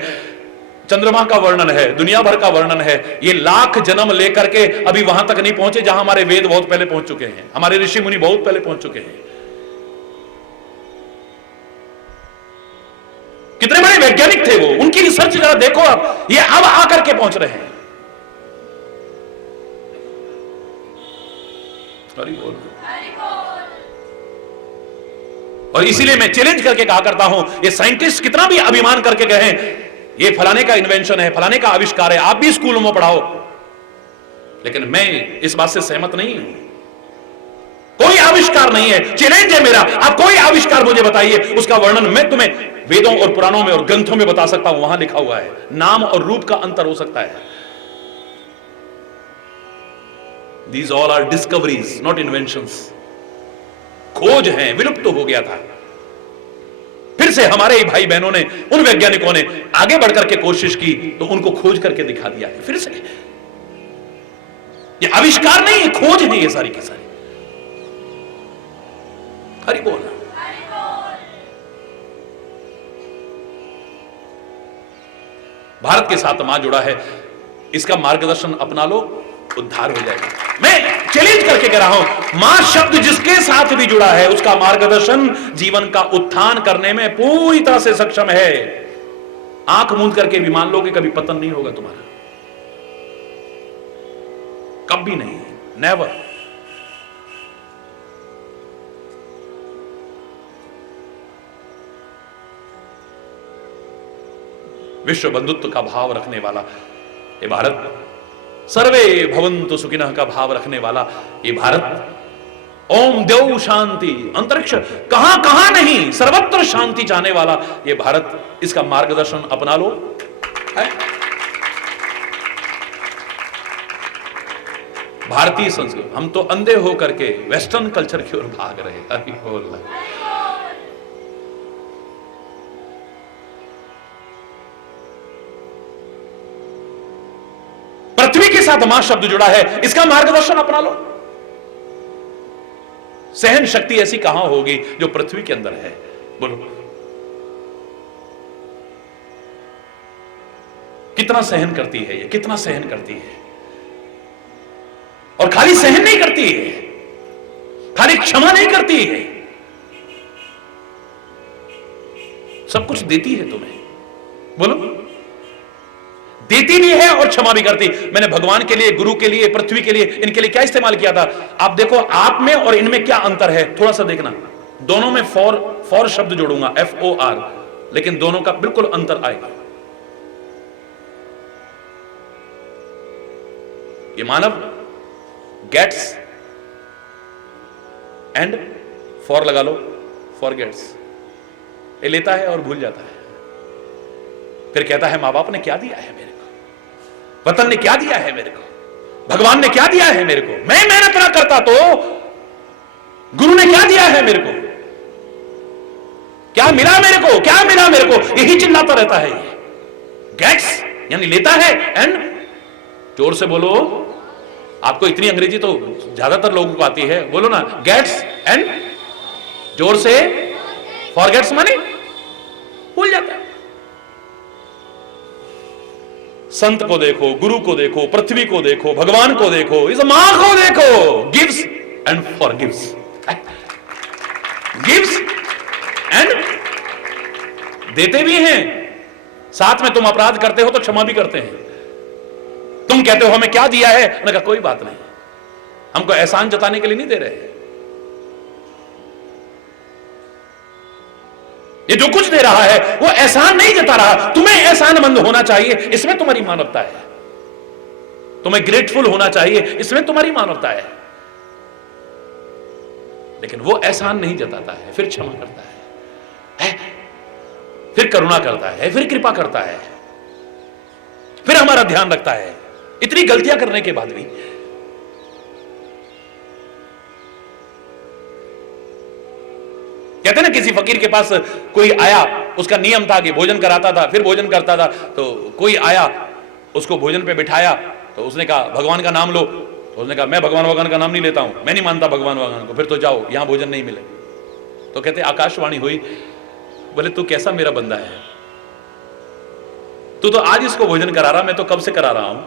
चंद्रमा का वर्णन है, दुनिया भर का वर्णन है। ये लाख जन्म लेकर के अभी वहां तक नहीं पहुंचे जहां हमारे वेद बहुत पहले पहुंच चुके हैं, हमारे ऋषि मुनि बहुत पहले पहुंच चुके हैं। कितने बड़े वैज्ञानिक थे वो, उनकी रिसर्च जरा देखो आप, ये अब आकर के पहुंच रहे हैं। और इसीलिए मैं चैलेंज करके कहा करता हूं, ये साइंटिस्ट कितना भी अभिमान करके कहें ये फलाने का इन्वेंशन है, फलाने का आविष्कार है, आप भी स्कूलों में पढ़ाओ, लेकिन मैं इस बात से सहमत नहीं हूं। कोई आविष्कार नहीं है, चैलेंज है मेरा, आप कोई आविष्कार मुझे बताइए, उसका वर्णन मैं तुम्हें वेदों और पुराणों में और ग्रंथों में बता सकता हूं, वहां लिखा हुआ है। नाम और रूप का अंतर हो सकता है। These all are discoveries, not inventions. खोज है, विलुप्त तो हो गया था। फिर से हमारे ही भाई बहनों ने, उन वैज्ञानिकों ने आगे बढ़कर के कोशिश की तो उनको खोज करके दिखा दिया है। फिर से ये आविष्कार नहीं है, खोज है ये सारी की सारी। हरि बोल। भारत के साथ मां जुड़ा है, इसका मार्गदर्शन अपना लो, उद्धार हो जाएगा। मैं चैलेंज करके कह रहा हूं, मां शब्द जिसके साथ भी जुड़ा है उसका मार्गदर्शन जीवन का उत्थान करने में पूरी तरह से सक्षम है। आंख मूंद करके भी मान लो कि कभी पतन नहीं होगा तुम्हारा, कभी नहीं, नेवर। विश्व बंधुत्व का भाव रखने वाला ये भारत, सर्वे भवन्तु सुखिनः का भाव रखने वाला ये भारत, ओम देव शांति, अंतरिक्ष कहां कहां नहीं, सर्वत्र शांति चाहने वाला ये भारत, इसका मार्गदर्शन अपना लो। भारतीय संस्कृति, हम तो अंधे होकर के वेस्टर्न कल्चर की ओर भाग रहे। हरि बोल। पृथ्वी के साथ मां शब्द जुड़ा है, इसका मार्गदर्शन अपना लो। सहन शक्ति ऐसी कहां होगी जो पृथ्वी के अंदर है? बोलो, कितना सहन करती है ये, कितना सहन करती है। और खाली सहन नहीं करती है, खाली क्षमा नहीं करती है, सब कुछ देती है तुम्हें। बोलो, देती भी है और क्षमा भी करती। मैंने भगवान के लिए, गुरु के लिए, पृथ्वी के लिए, इनके लिए क्या इस्तेमाल किया था? आप देखो आप में और इनमें क्या अंतर है, थोड़ा सा देखना। दोनों में फॉर शब्द जोड़ूंगा, FOR, लेकिन दोनों का बिल्कुल अंतर आएगा। ये मानव गेट्स एंड फॉर लगा लो, फॉरगेट्स, ये लेता है और भूल जाता है। फिर कहता है मां बाप ने क्या दिया है मेरे को, वतन ने क्या दिया है मेरे को, भगवान ने क्या दिया है मेरे को, मैं मेहनत ना करता तो गुरु ने क्या दिया है मेरे को, क्या मिला मेरे को, क्या मिला मेरे को, यही चिल्लाता रहता है ये। गेट्स यानी लेता है, एंड जोर से बोलो, आपको इतनी अंग्रेजी तो ज्यादातर लोगों को आती है, बोलो ना, गेट्स एंड जोर से, फॉरगेट्स माने भूल जाता है। संत को देखो, गुरु को देखो, पृथ्वी को देखो, भगवान को देखो, इस मां को देखो, gives and forgives, gives and देते भी हैं, साथ में तुम अपराध करते हो तो क्षमा भी करते हैं। तुम कहते हो हमें क्या दिया है, उन्होंने कहा कोई बात नहीं, हमको एहसान जताने के लिए नहीं दे रहे, ये जो कुछ दे रहा है वो एहसान नहीं जता रहा, तुम्हें एहसानमंद होना चाहिए, इसमें तुम्हारी मानवता है, तुम्हें ग्रेटफुल होना चाहिए, इसमें तुम्हारी मानवता है। लेकिन वो एहसान नहीं जताता है, फिर क्षमा करता है, फिर करुणा करता है, फिर कृपा करता है। फिर हमारा ध्यान रखता है, इतनी गलतियां करने के बाद भी। कहते ना किसी फकीर के पास कोई आया, उसका नियम था कि भोजन कराता था, फिर भोजन करता था, तो कोई आया उसको भोजन पे बिठाया, तो उसने कहा भगवान का नाम लो, तो उसने कहा मैं भगवान का नाम नहीं लेता हूं, मैं नहीं मानता भगवान को। फिर तो जाओ, यहां भोजन नहीं मिले। तो कहते आकाशवाणी हुई, बोले तू कैसा मेरा बंदा है, तू तो आज इसको भोजन करा रहा, मैं तो कब से करा रहा हूं,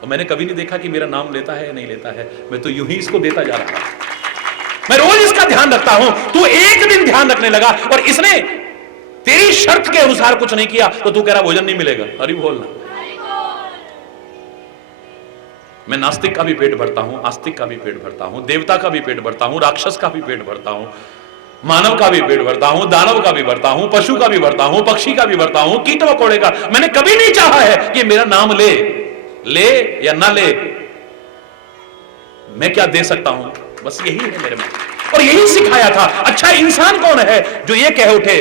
और मैंने कभी नहीं देखा कि मेरा नाम लेता है या नहीं लेता है, मैं तो यूं ही इसको देता जा रहा हूं, मैं रोज इसका ध्यान रखता हूं। तू एक दिन ध्यान रखने लगा और इसने तेरी शर्त के अनुसार कुछ नहीं किया, तो तू कह रहा भोजन नहीं मिलेगा। हरि बोलना। मैं नास्तिक का भी पेट भरता हूं, आस्तिक का भी पेट भरता हूं, देवता का भी पेट भरता हूं, राक्षस का भी पेट भरता हूं, मानव का भी पेट भरता हूं, दानव का भी भरता हूं, पशु का भी भरता हूं, पक्षी का भी भरता हूं, कीट मकोड़े का। मैंने कभी नहीं चाहा है कि मेरा नाम ले या ना ले, मैं क्या दे सकता हूं, बस यही है मेरे में। और यही सिखाया था। अच्छा इंसान कौन है जो ये कह उठे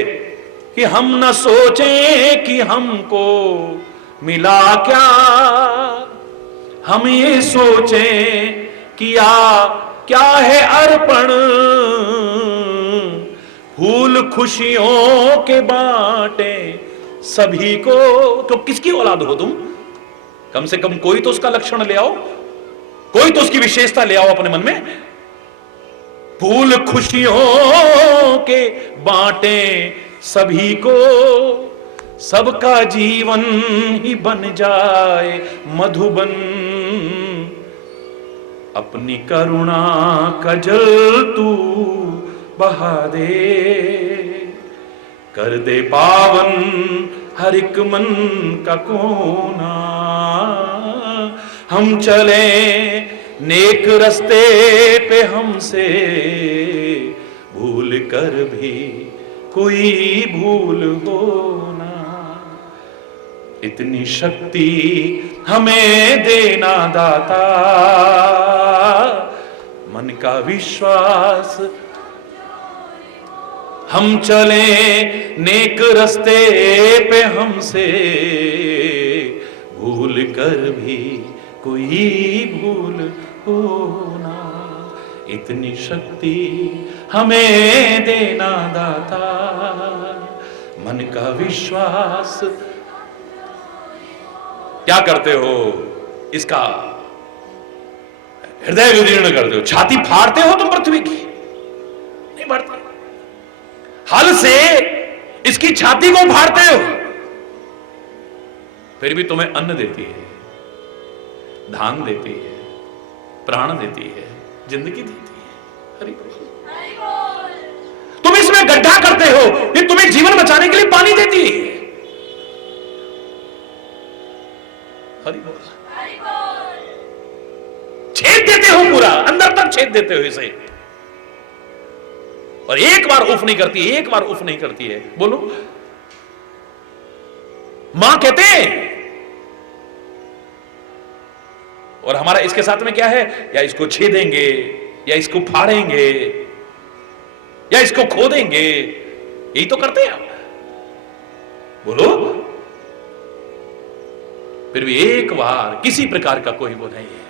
कि हम न सोचें कि हमको मिला क्या, हम ये सोचें किया क्या है अर्पण, फूल खुशियों के बांटे सभी को। तो किसकी औलाद हो तुम? कम से कम कोई तो उसका लक्षण ले आओ, कोई तो उसकी विशेषता ले आओ अपने मन में। फूल खुशियों के बांटे सभी को, सबका जीवन ही बन जाए मधुबन, अपनी करुणा का जल तू बहा दे, कर दे पावन हर एक मन का कोना। हम चले नेक रस्ते पे, हमसे भूल कर भी कोई भूल हो ना, इतनी शक्ति हमें देना दाता, मन का विश्वास। हम चले नेक रस्ते पे, हमसे भूल कर भी कोई भूल होना, इतनी शक्ति हमें देना दाता, मन का विश्वास। क्या करते हो? इसका हृदय विदीर्ण करते हो, छाती फाड़ते हो तुम पृथ्वी की, नहीं फाड़ते। हल से इसकी छाती को फाड़ते हो, फिर भी तुम्हें अन्न देती है, धान देती है, प्राण देती है, जिंदगी देती है। हरि बोल। तुम इसमें गड्ढा करते हो, ये तुम्हें जीवन बचाने के लिए पानी देती है। हरि बोल। छेद देते हो, पूरा अंदर तक छेद देते हो इसे, और एक बार उफ नहीं करती, एक बार उफ नहीं करती है। बोलो, मां कहते हैं। और हमारा इसके साथ में क्या है? या इसको छेदेंगे, या इसको फाड़ेंगे, या इसको खोदेंगे, यही तो करते हैं। बोलो, फिर भी एक बार किसी प्रकार का कोई वो नहीं है।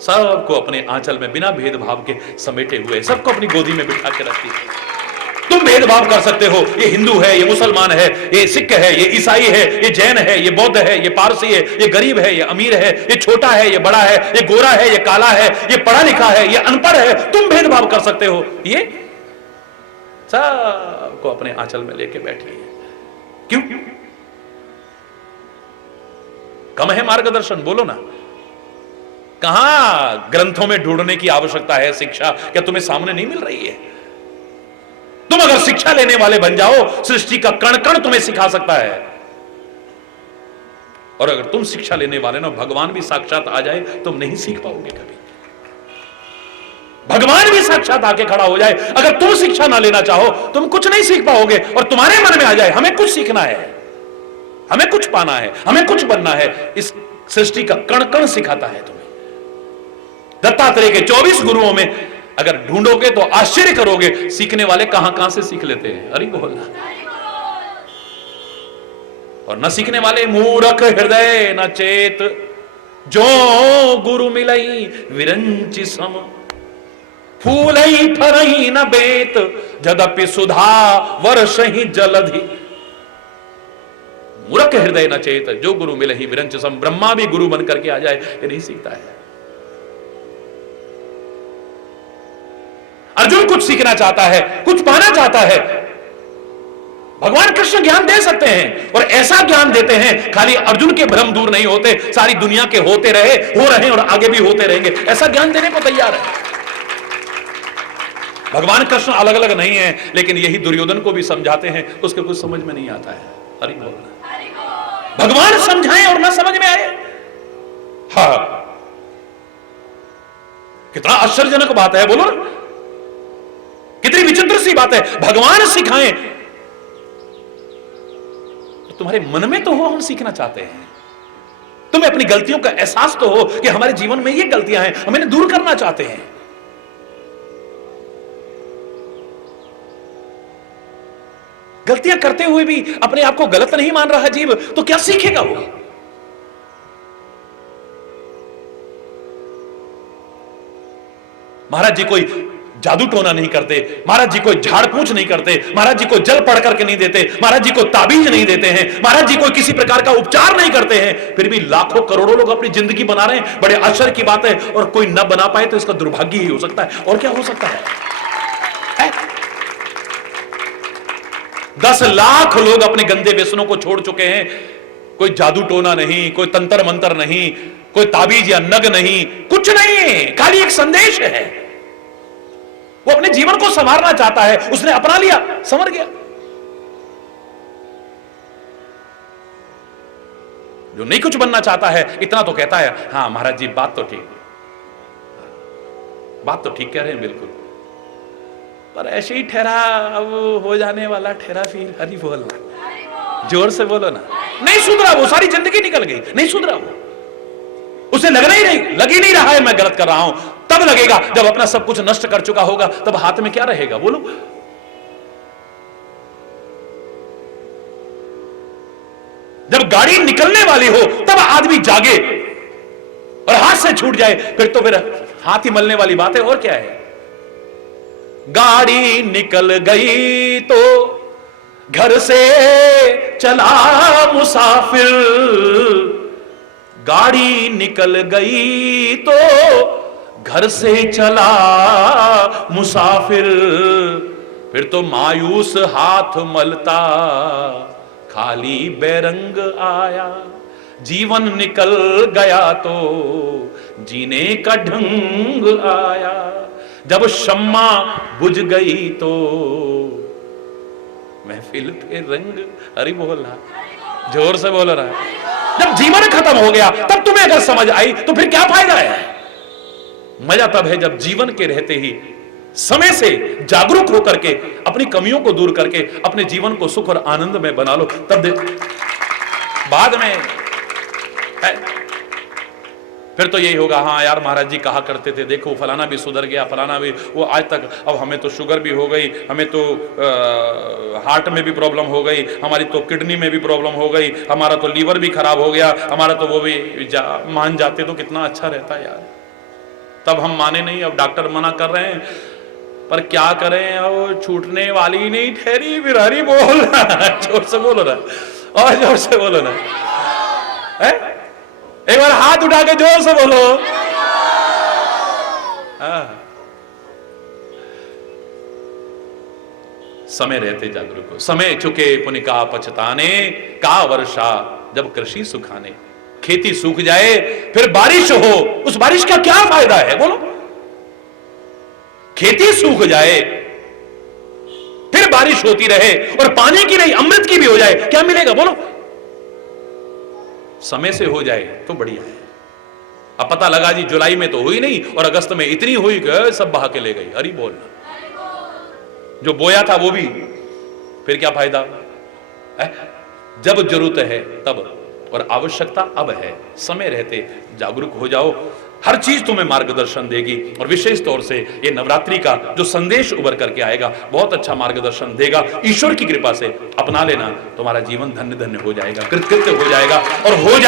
सबको अपने आंचल में बिना भेदभाव के समेटे हुए, सबको अपनी गोदी में बिठा के रखती है। तुम भेदभाव कर सकते हो, ये हिंदू है, ये मुसलमान है, ये सिख है, ये ईसाई है, ये जैन है, ये बौद्ध है, ये पारसी है, ये गरीब है, ये अमीर है, ये छोटा है, ये बड़ा है, ये गोरा है, ये काला है, ये पढ़ा लिखा है, ये अनपढ़ है। तुम भेदभाव कर सकते हो। ये सबको अपने आंचल में लेके बैठी है। क्यों? कम है मार्गदर्शन? बोलो ना, कहां ग्रंथों में ढूंढने की आवश्यकता है शिक्षा? क्या तुम्हें सामने नहीं मिल रही है? तुम अगर शिक्षा लेने वाले बन जाओ, सृष्टि का कण कण तुम्हें सिखा सकता है। और अगर तुम शिक्षा लेने वाले ना, भगवान भी साक्षात आ जाए, तुम नहीं सीख पाओगे कभी। भगवान भी साक्षात आके खड़ा हो जाए, अगर तुम शिक्षा ना लेना चाहो, तुम कुछ नहीं सीख पाओगे। और तुम्हारे मन में आ जाए हमें कुछ सीखना है, हमें कुछ पाना है, हमें कुछ बनना है, इस सृष्टि का कण कण सिखाता है तुम्हें। दत्तात्रेय के 24 गुरुओं में अगर ढूंढोगे तो आश्चर्य करोगे, सीखने वाले कहां कहां से सीख लेते हैं। हरि बोल। और न सीखने वाले मूर्ख हृदय न चेत, जो गुरु मिलई विरंचि सम, फूलई फरई न बेत, जदपि सुधा वर्ष ही जलधि। मूर्ख हृदय न चेत, जो गुरु मिले ही विरंच सम। ब्रह्मा भी गुरु बन करके आ जाए, ये नहीं सीखता है। अर्जुन कुछ सीखना चाहता है, कुछ पाना चाहता है, भगवान कृष्ण ज्ञान दे सकते हैं और ऐसा ज्ञान देते हैं खाली अर्जुन के भ्रम दूर नहीं होते, सारी दुनिया के होते रहे, हो रहे और आगे भी होते रहेंगे, ऐसा ज्ञान देने को तैयार है। भगवान कृष्ण अलग अलग नहीं है, लेकिन यही दुर्योधन को भी समझाते हैं, उसके कुछ समझ में नहीं आता है। हरि बोल। भगवान समझाएं और ना समझ में आए, हाँ, कितना आश्चर्यजनक बात है, बोलो ना, कितनी विचित्र सी बात है। भगवान सिखाएं तो तुम्हारे मन में तो हो हम सीखना चाहते हैं, तुम्हें अपनी गलतियों का एहसास तो हो कि हमारे जीवन में ये गलतियां हैं, हम इन्हें दूर करना चाहते हैं। गलतियां करते हुए भी अपने आप को गलत नहीं मान रहा जीव, तो क्या सीखेगा वो? महाराज जी कोई जादू टोना नहीं करते, महाराज जी कोई झाड़ पूछ नहीं करते, महाराज जी को जल पढ़ करके नहीं देते, महाराज जी को ताबीज नहीं देते हैं, महाराज जी कोई किसी प्रकार का उपचार नहीं करते हैं, फिर भी लाखों करोड़ों लोग अपनी जिंदगी बना रहे हैं। बड़े आश्चर्य की बात है। और कोई न बना पाए तो इसका दुर्भाग्य ही हो सकता है, और क्या हो सकता है? 10 लाख लोग अपने गंदे व्यसनों को छोड़ चुके हैं। कोई जादू टोना नहीं, कोई तंत्र मंत्र नहीं, कोई ताबीज या नग नहीं, कुछ नहीं है, खाली एक संदेश है। वो अपने जीवन को संवारना चाहता है, उसने अपना लिया, संवर गया। जो नहीं कुछ बनना चाहता है, इतना तो कहता है, हाँ महाराज जी बात तो ठीक, बात तो ठीक कह रहे हैं बिल्कुल, पर ऐसे ही ठहरा, अब हो जाने वाला ठहरा फिर। हरि बोलना, जोर से बोलो ना। नहीं सुधरा वो, सारी जिंदगी निकल गई, नहीं सुधरा वो, उसे लग ही नहीं रहा है मैं गलत कर रहा हूं। तब लगेगा जब अपना सब कुछ नष्ट कर चुका होगा, तब हाथ में क्या रहेगा बोलो? जब गाड़ी निकलने वाली हो तब आदमी जागे, और हाथ से छूट जाए फिर तो फिर हाथ ही मलने वाली बात है, और क्या है? गाड़ी निकल गई तो घर से चला मुसाफिर, गाड़ी निकल गई तो घर से चला मुसाफिर, फिर तो मायूस हाथ मलता खाली बेरंग आया, जीवन निकल गया तो जीने का ढंग आया, जब शम्मा बुझ गई तो महफिल पे रंग। अरे बोलना, जोर से बोल रहा है। जब जीवन खत्म हो गया तब तुम्हें अगर समझ आई तो फिर क्या फायदा है? मजा तब है जब जीवन के रहते ही समय से जागरूक होकर के अपनी कमियों को दूर करके अपने जीवन को सुख और आनंद में बना लो, तब बाद में फिर तो यही होगा, हाँ यार महाराज जी कहा करते थे, देखो फलाना भी सुधर गया, फलाना भी, वो आज तक, अब हमें तो शुगर भी हो गई, हमें तो हार्ट में भी प्रॉब्लम हो गई, हमारी तो किडनी में भी प्रॉब्लम हो गई, हमारा तो लीवर भी खराब हो गया, हमारा तो वो भी मान जाते तो कितना अच्छा रहता यार। तब हम माने नहीं, अब डॉक्टर मना कर रहे हैं, पर क्या करें, अब छूटने वाली नहीं ठहरी। फिर हरी बोल रहा, जोर से बोलो ना, और जोर से बोलो ना, एक बार हाथ उठा के जोर से बोलो। समय रहते जागरूक हो, समय चुके पुनिका पछताने, का वर्षा जब कृषि सुखाने। खेती सूख जाए फिर बारिश हो, उस बारिश का क्या फायदा है बोलो? खेती सूख जाए फिर बारिश होती रहे और पानी की नहीं अमृत की भी हो जाए, क्या मिलेगा बोलो? समय से हो जाए तो बढ़िया है। अब पता लगा जी जुलाई में तो हुई नहीं और अगस्त में इतनी हुई कि सब बहा के ले गई। हरी बोलना, जो बोया था वो भी, फिर क्या फायदा? जब जरूरत है तब और आवश्यकता अब है। समय रहते जागरूक हो जाओ, हर चीज तुम्हें मार्गदर्शन देगी। और विशेष तौर से ये नवरात्रि का जो संदेश उभर करके आएगा बहुत अच्छा मार्गदर्शन देगा। ईश्वर की कृपा से अपना लेना, तुम्हारा जीवन धन्य धन्य हो जाएगा, कृतकृत्य हो जाएगा। और हो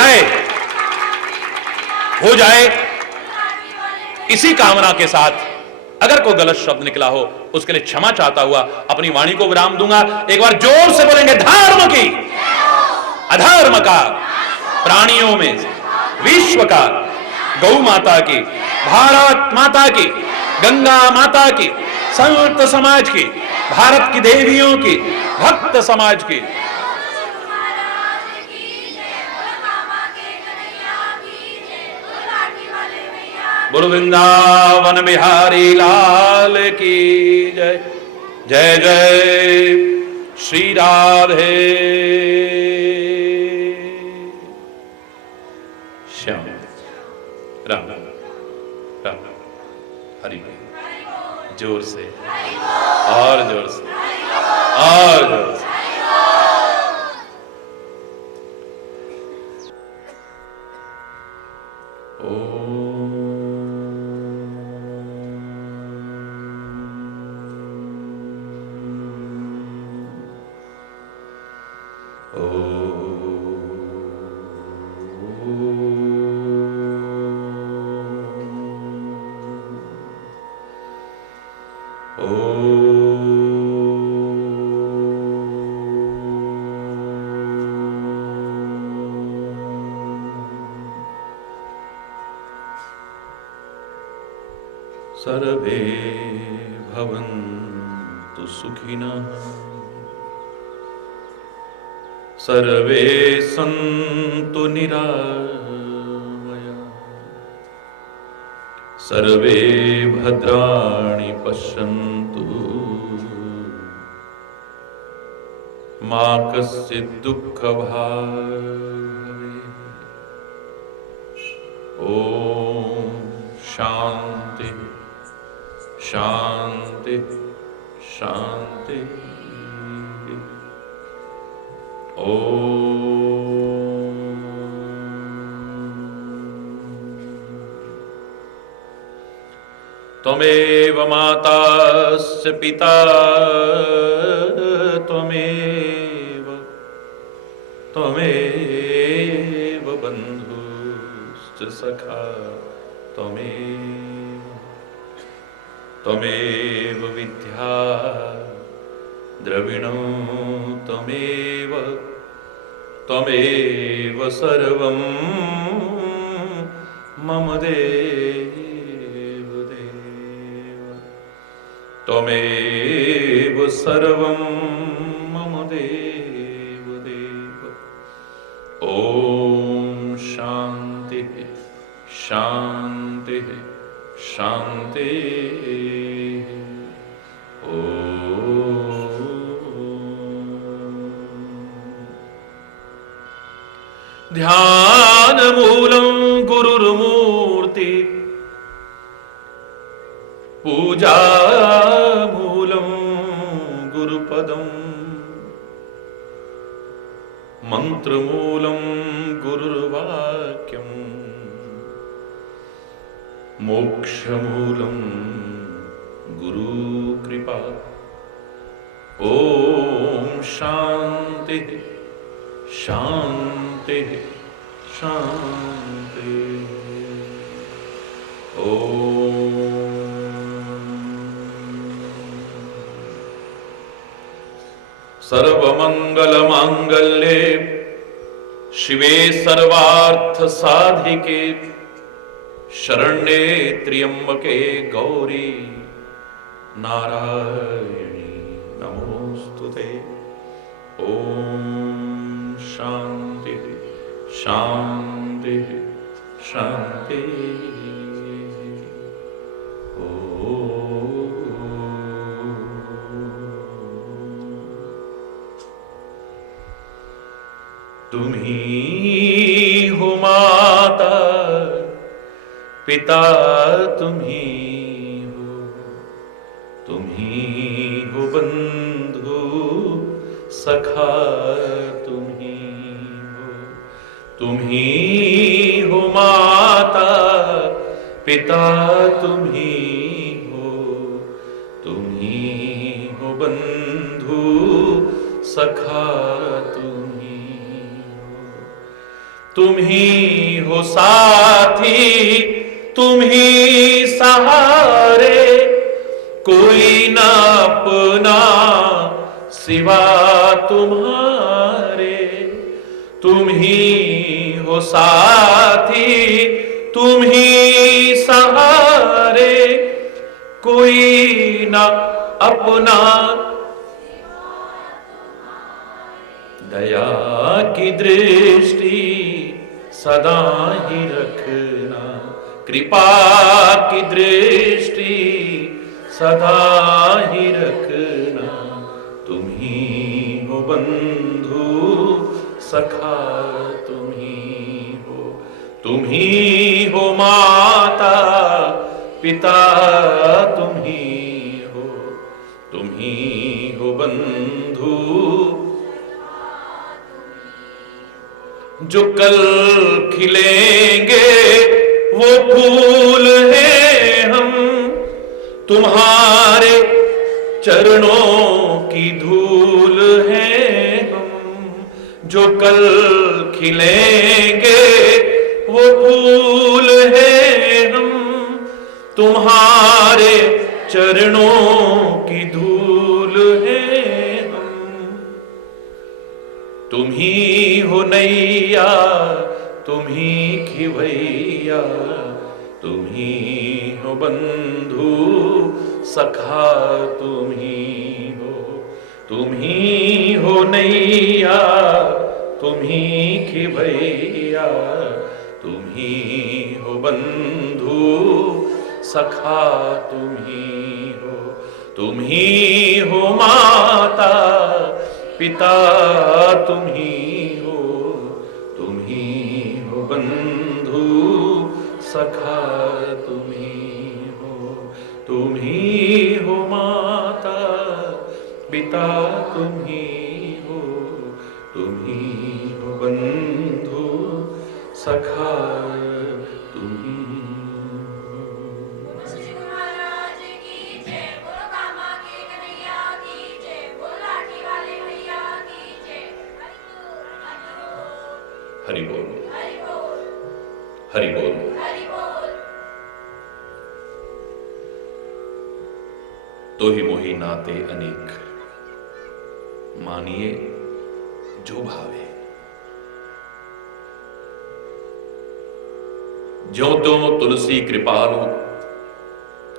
जाए इसी कामना के साथ, अगर कोई गलत शब्द निकला हो उसके लिए क्षमा चाहता हुआ अपनी वाणी को विराम दूंगा। एक बार जोर से बोलेंगे, धर्म की अधर्म का, प्राणियों में विश्व का, गौ माता की, भारत माता की, गंगा माता की, संत समाज की, भारत की देवियों की, भक्त समाज की। बोलो वृंदावन बिहारी लाल की जय। जय जय श्री राधे श्याम राम राम हरि। जोर से और जोर से और जोर से। सर्वे भवन्तु सुखिनः, सर्वे सन्तु निरामयाः, सर्वे भद्राणि पश्यन्तु, मा कश्चित् दुःखभाग् भवेत्। ॐ शान्ति शांति शांति। ओम त्वमेव माताश्च पिता त्वमेव बन्धुश्च सखा त्वमेव विद्या द्रविणो त्वमेव सर्वं मम देव त्वमेव सर्वं मम देव। ॐ शान्ति शान्ति शान्ति। ध्यान मूलं गुरुर्मूर्ति, पूजा मूलं गुरुपदं, मंत्रमूलं गुरुर्वाक्यं, मोक्षमूलं गुरुकृपा। ओम शांति शांति शांति। ओम सर्वमंगल मांगल्ये शिवे सर्वार्थ साधिके शरण्ये त्र्यंबके गौरी नारायणी नमोस्तुते। ओम शांति शांति शांति। तुम्ही हो माता पिता, तुम्ही हो बंधु सखा, तुम्ही हो तुम ही हो माता पिता, तुम ही हो, तुम ही हो बंधु सखा, तुम ही हो साथी, तुम ही सहारे, कोई ना अपना सिवा तुम्हारे। तुम ही हो साथी, तुम ही सहारे, कोई ना अपना। दया की दृष्टि सदा ही रखना, कृपा की दृष्टि सदा ही रखना। तुम ही हो बंधु सखा, तुम ही हो माता पिता, तुम ही हो बंधु। जो कल खिलेंगे वो फूल हैं हम, तुम्हारे चरणों की धूल हैं हम। जो कल खिलेंगे वो फूल हैं हम, तुम्हारे चरणों की धूल हैं हम। तुम ही हो नैया, तुम ही खिवैया, तुम ही हो बंधु सखा, तुम ही हो नैया, तुम ही खिवैया, तुम ही हो बंधु सखा, तुम ही हो माता पिता, तुम ही हो बंधु सखा, तुम ही हो माता पिता, तुम ही हो बंधु सखा, तुम ही हरि बोल, हरि बोल। तो ही मोही नाते अनेक, मानिए जो भावे। ज्यों त्यों तुलसी कृपालु,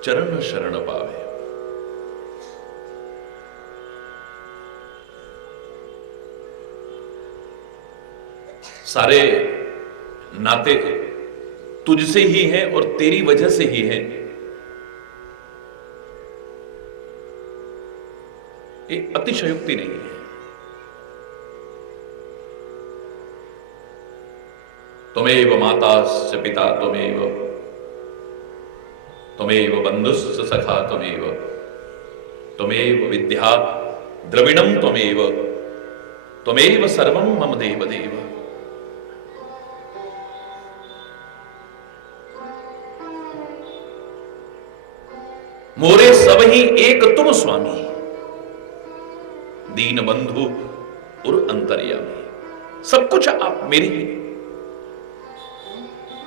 चरण शरण पावे। सारे नाते तुझसे ही हैं और तेरी वजह से ही हैं। ये अतिशयोक्ति नहीं है। त्वमेव माताश्च पिता त्वमेव, त्वमेव बंधुश्च सखा त्वमेव, त्वमेव विद्या द्रविणं त्वमेव, त्वमेव सर्वं मम देव देव। मोरे सब ही एक तुम स्वामी, दीन बंधु और अंतर्यामी। सब कुछ आप मेरे ही,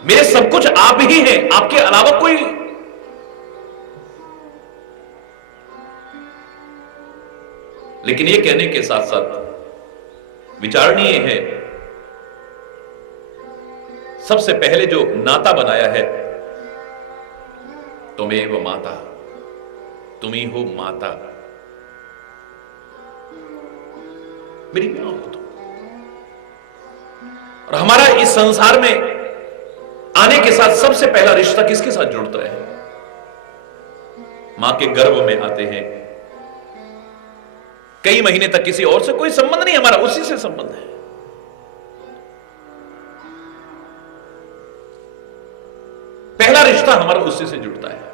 मेरे सब कुछ आप ही हैं, आपके अलावा कोई। लेकिन ये कहने के साथ साथ विचारणीय है, सबसे पहले जो नाता बनाया है, तुमेव माता, तुम ही हो माता, मेरी मां हो तुम। और हमारा इस संसार में आने के साथ सबसे पहला रिश्ता किसके साथ जुड़ता है? मां के गर्भ में आते हैं, कई महीने तक किसी और से कोई संबंध नहीं, हमारा उसी से संबंध है। पहला रिश्ता हमारा उसी से जुड़ता है।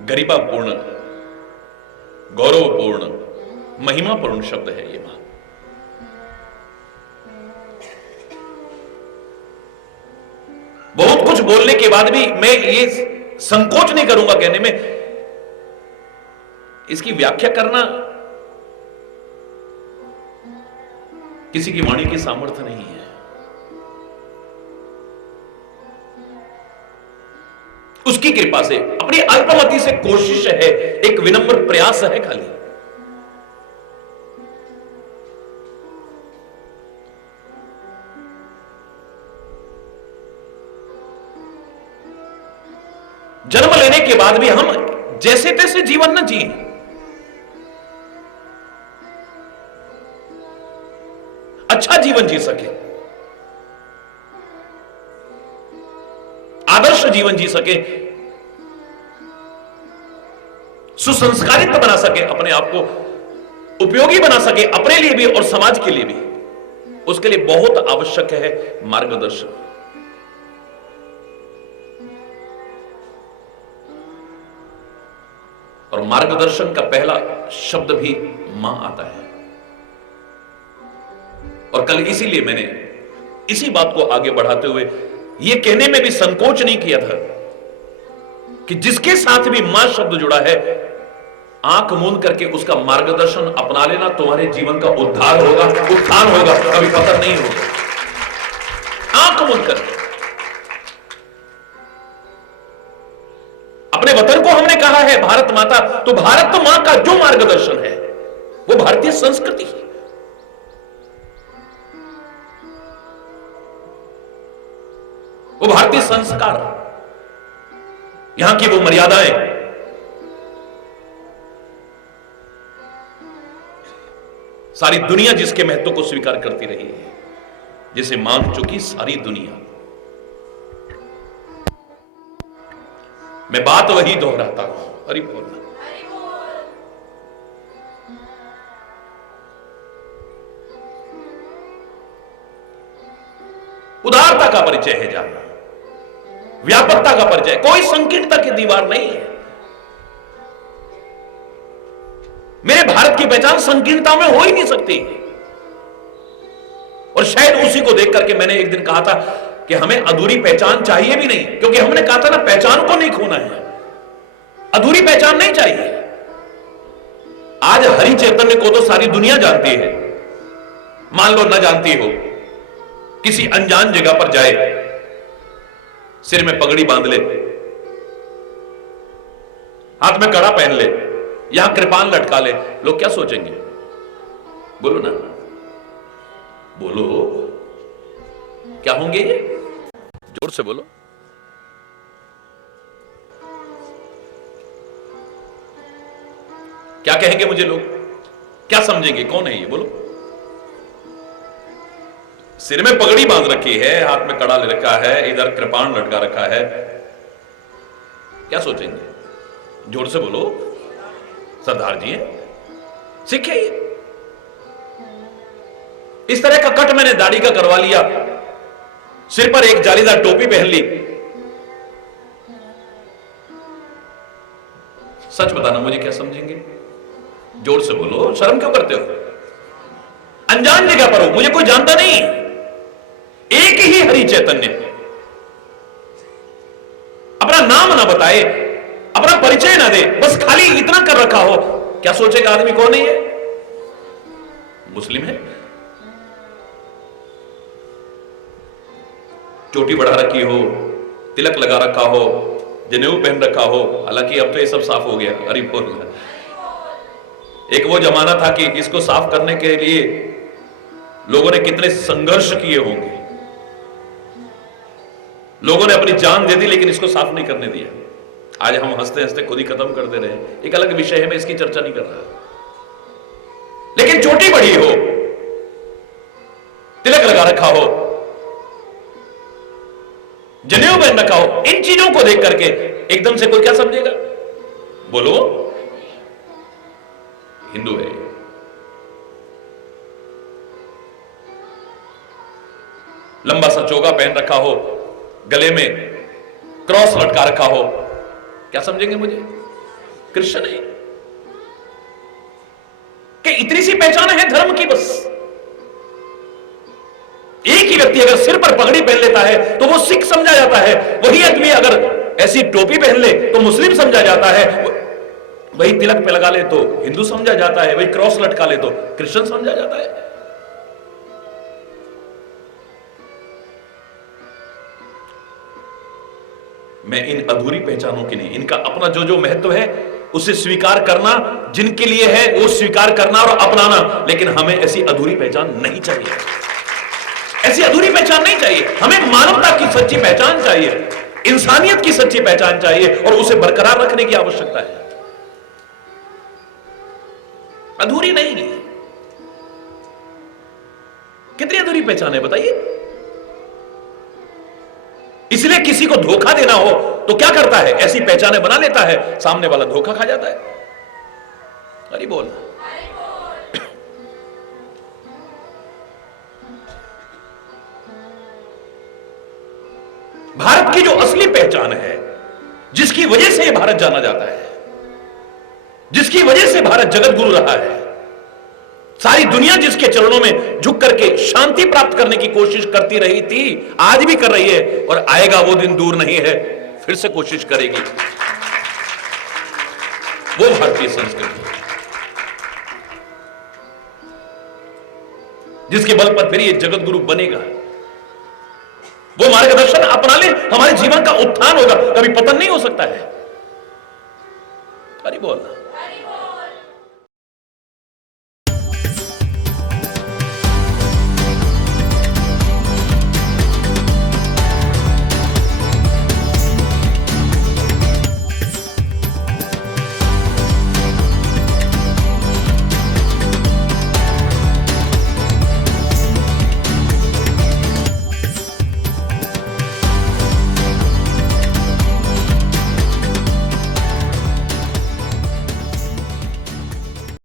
गरिमापूर्ण, गौरवपूर्ण, महिमापूर्ण शब्द है ये मां। बहुत कुछ बोलने के बाद भी मैं ये संकोच नहीं करूंगा कहने में, इसकी व्याख्या करना किसी की वाणी की सामर्थ्य नहीं है। उसकी कृपा से, अपनी अल्पमति से कोशिश है, एक विनम्र प्रयास है खाली। जन्म लेने के बाद भी हम जैसे तैसे जीवन न जिए, अच्छा जीवन जी सके, आदर्श जीवन जी सके, सुसंस्कारित बना सके, अपने आप को उपयोगी बना सके, अपने लिए भी और समाज के लिए भी। उसके लिए बहुत आवश्यक है मार्गदर्शन। और मार्गदर्शन का पहला शब्द भी मां आता है। और कल इसीलिए मैंने इसी बात को आगे बढ़ाते हुए यह कहने में भी संकोच नहीं किया था कि जिसके साथ भी मां शब्द जुड़ा है, आंख मूंद करके उसका मार्गदर्शन अपना लेना, तुम्हारे जीवन का उद्धार होगा, उत्थान होगा, कभी पतन नहीं होगा। आंख मूंद करके अपने वतन को हमने कहा है भारत माता, तो भारत मां का जो मार्गदर्शन है वो भारतीय संस्कृति है, वो भारतीय संस्कार, यहां की वो मर्यादाएं, सारी दुनिया जिसके महत्व को स्वीकार करती रही है, जिसे मान चुकी सारी दुनिया। मैं बात वही दोहराता हूं, हरि बोल। उदारता का परिचय है जानना, व्यापकता का परिचय, कोई संकीर्णता की दीवार नहीं है। मेरे भारत की पहचान संकीर्णता में हो ही नहीं सकती। और शायद उसी को देख करके मैंने एक दिन कहा था कि हमें अधूरी पहचान चाहिए भी नहीं, क्योंकि हमने कहा था ना, पहचान को नहीं खोना है, अधूरी पहचान नहीं चाहिए। आज हरि चैतन्य को तो सारी दुनिया जानती है। मान लो न जानती हो, किसी अनजान जगह पर जाए, सिर में पगड़ी बांध ले, हाथ में कड़ा पहन ले, यहां कृपान लटका ले, लोग क्या सोचेंगे? बोलो ना, बोलो, क्या होंगे ये? जोर से बोलो। क्या कहेंगे मुझे लोग? क्या समझेंगे? कौन है ये? बोलो। सिर में पगड़ी बांध रखी है, हाथ में कड़ा ले रखा है, इधर कृपाण लटका रखा है, क्या सोचेंगे? जोर से बोलो। सरदार जी हैं, सीखे ये। इस तरह का कट मैंने दाढ़ी का करवा लिया, सिर पर एक जालीदार टोपी पहन ली। सच बताना, मुझे क्या समझेंगे? जोर से बोलो। शर्म क्यों करते हो? अनजान जगह पर हो, मुझे कोई जानता नहीं, एक ही हरि चैतन्य, अपना नाम ना बताए, अपना परिचय ना दे, बस खाली इतना कर रखा हो, क्या सोचेगा आदमी? कौन है ये? मुस्लिम है, चोटी बढ़ा रखी हो, तिलक लगा रखा हो, जनेऊ पहन रखा हो, हालांकि अब तो ये सब साफ हो गया। अरे बोल, एक वो जमाना था कि इसको साफ करने के लिए लोगों ने कितने संघर्ष किए होंगे, लोगों ने अपनी जान दे दी, लेकिन इसको साफ नहीं करने दिया। आज हम हंसते हंसते खुद ही खत्म कर दे रहे हैं, एक अलग विषय है, मैं इसकी चर्चा नहीं कर रहा। लेकिन चोटी बड़ी हो, तिलक लगा रखा हो, जनेऊ पहन रखा हो, इन चीजों को देख करके एकदम से कोई क्या समझेगा? बोलो, हिंदू है। लंबा सा चोगा पहन रखा हो, गले में क्रॉस लटका रखा हो, क्या समझेंगे मुझे? कृष्ण ने कि इतनी सी पहचान है धर्म की बस। एक ही व्यक्ति अगर सिर पर पगड़ी पहन लेता है तो वो सिख समझा जाता है, वही आदमी अगर ऐसी टोपी पहन ले तो मुस्लिम समझा जाता है, वही तिलक पे लगा ले तो हिंदू समझा जाता है, वही क्रॉस लटका ले तो क्रिश्चियन समझा जाता है। मैं इन अधूरी पहचानों के लिए, इनका अपना जो जो महत्व है उसे स्वीकार करना, जिनके लिए है वो स्वीकार करना और अपनाना, लेकिन हमें ऐसी अधूरी पहचान नहीं चाहिए। ऐसी अधूरी पहचान नहीं चाहिए। हमें मानवता की सच्ची पहचान चाहिए, इंसानियत की सच्ची पहचान चाहिए और उसे बरकरार रखने की आवश्यकता है, अधूरी नहीं। कितनी अधूरी पहचान है बताइए। इसलिए किसी को धोखा देना हो तो क्या करता है, ऐसी पहचानें बना लेता है, सामने वाला धोखा खा जाता है। अरे बोल। भारत की जो असली पहचान है, जिसकी वजह से भारत जाना जाता है, जिसकी वजह से भारत जगत गुरु रहा है, सारी दुनिया जिसके चरणों में झुक करके शांति प्राप्त करने की कोशिश करती रही थी, आज भी कर रही है और आएगा वो दिन दूर नहीं है, फिर से कोशिश करेगी, वो भारतीय संस्कृति जिसके बल पर फिर ये जगत गुरु बनेगा। वो मार्गदर्शन अपना ले, हमारे जीवन का उत्थान होगा, कभी पतन नहीं हो सकता है। अरे बोल।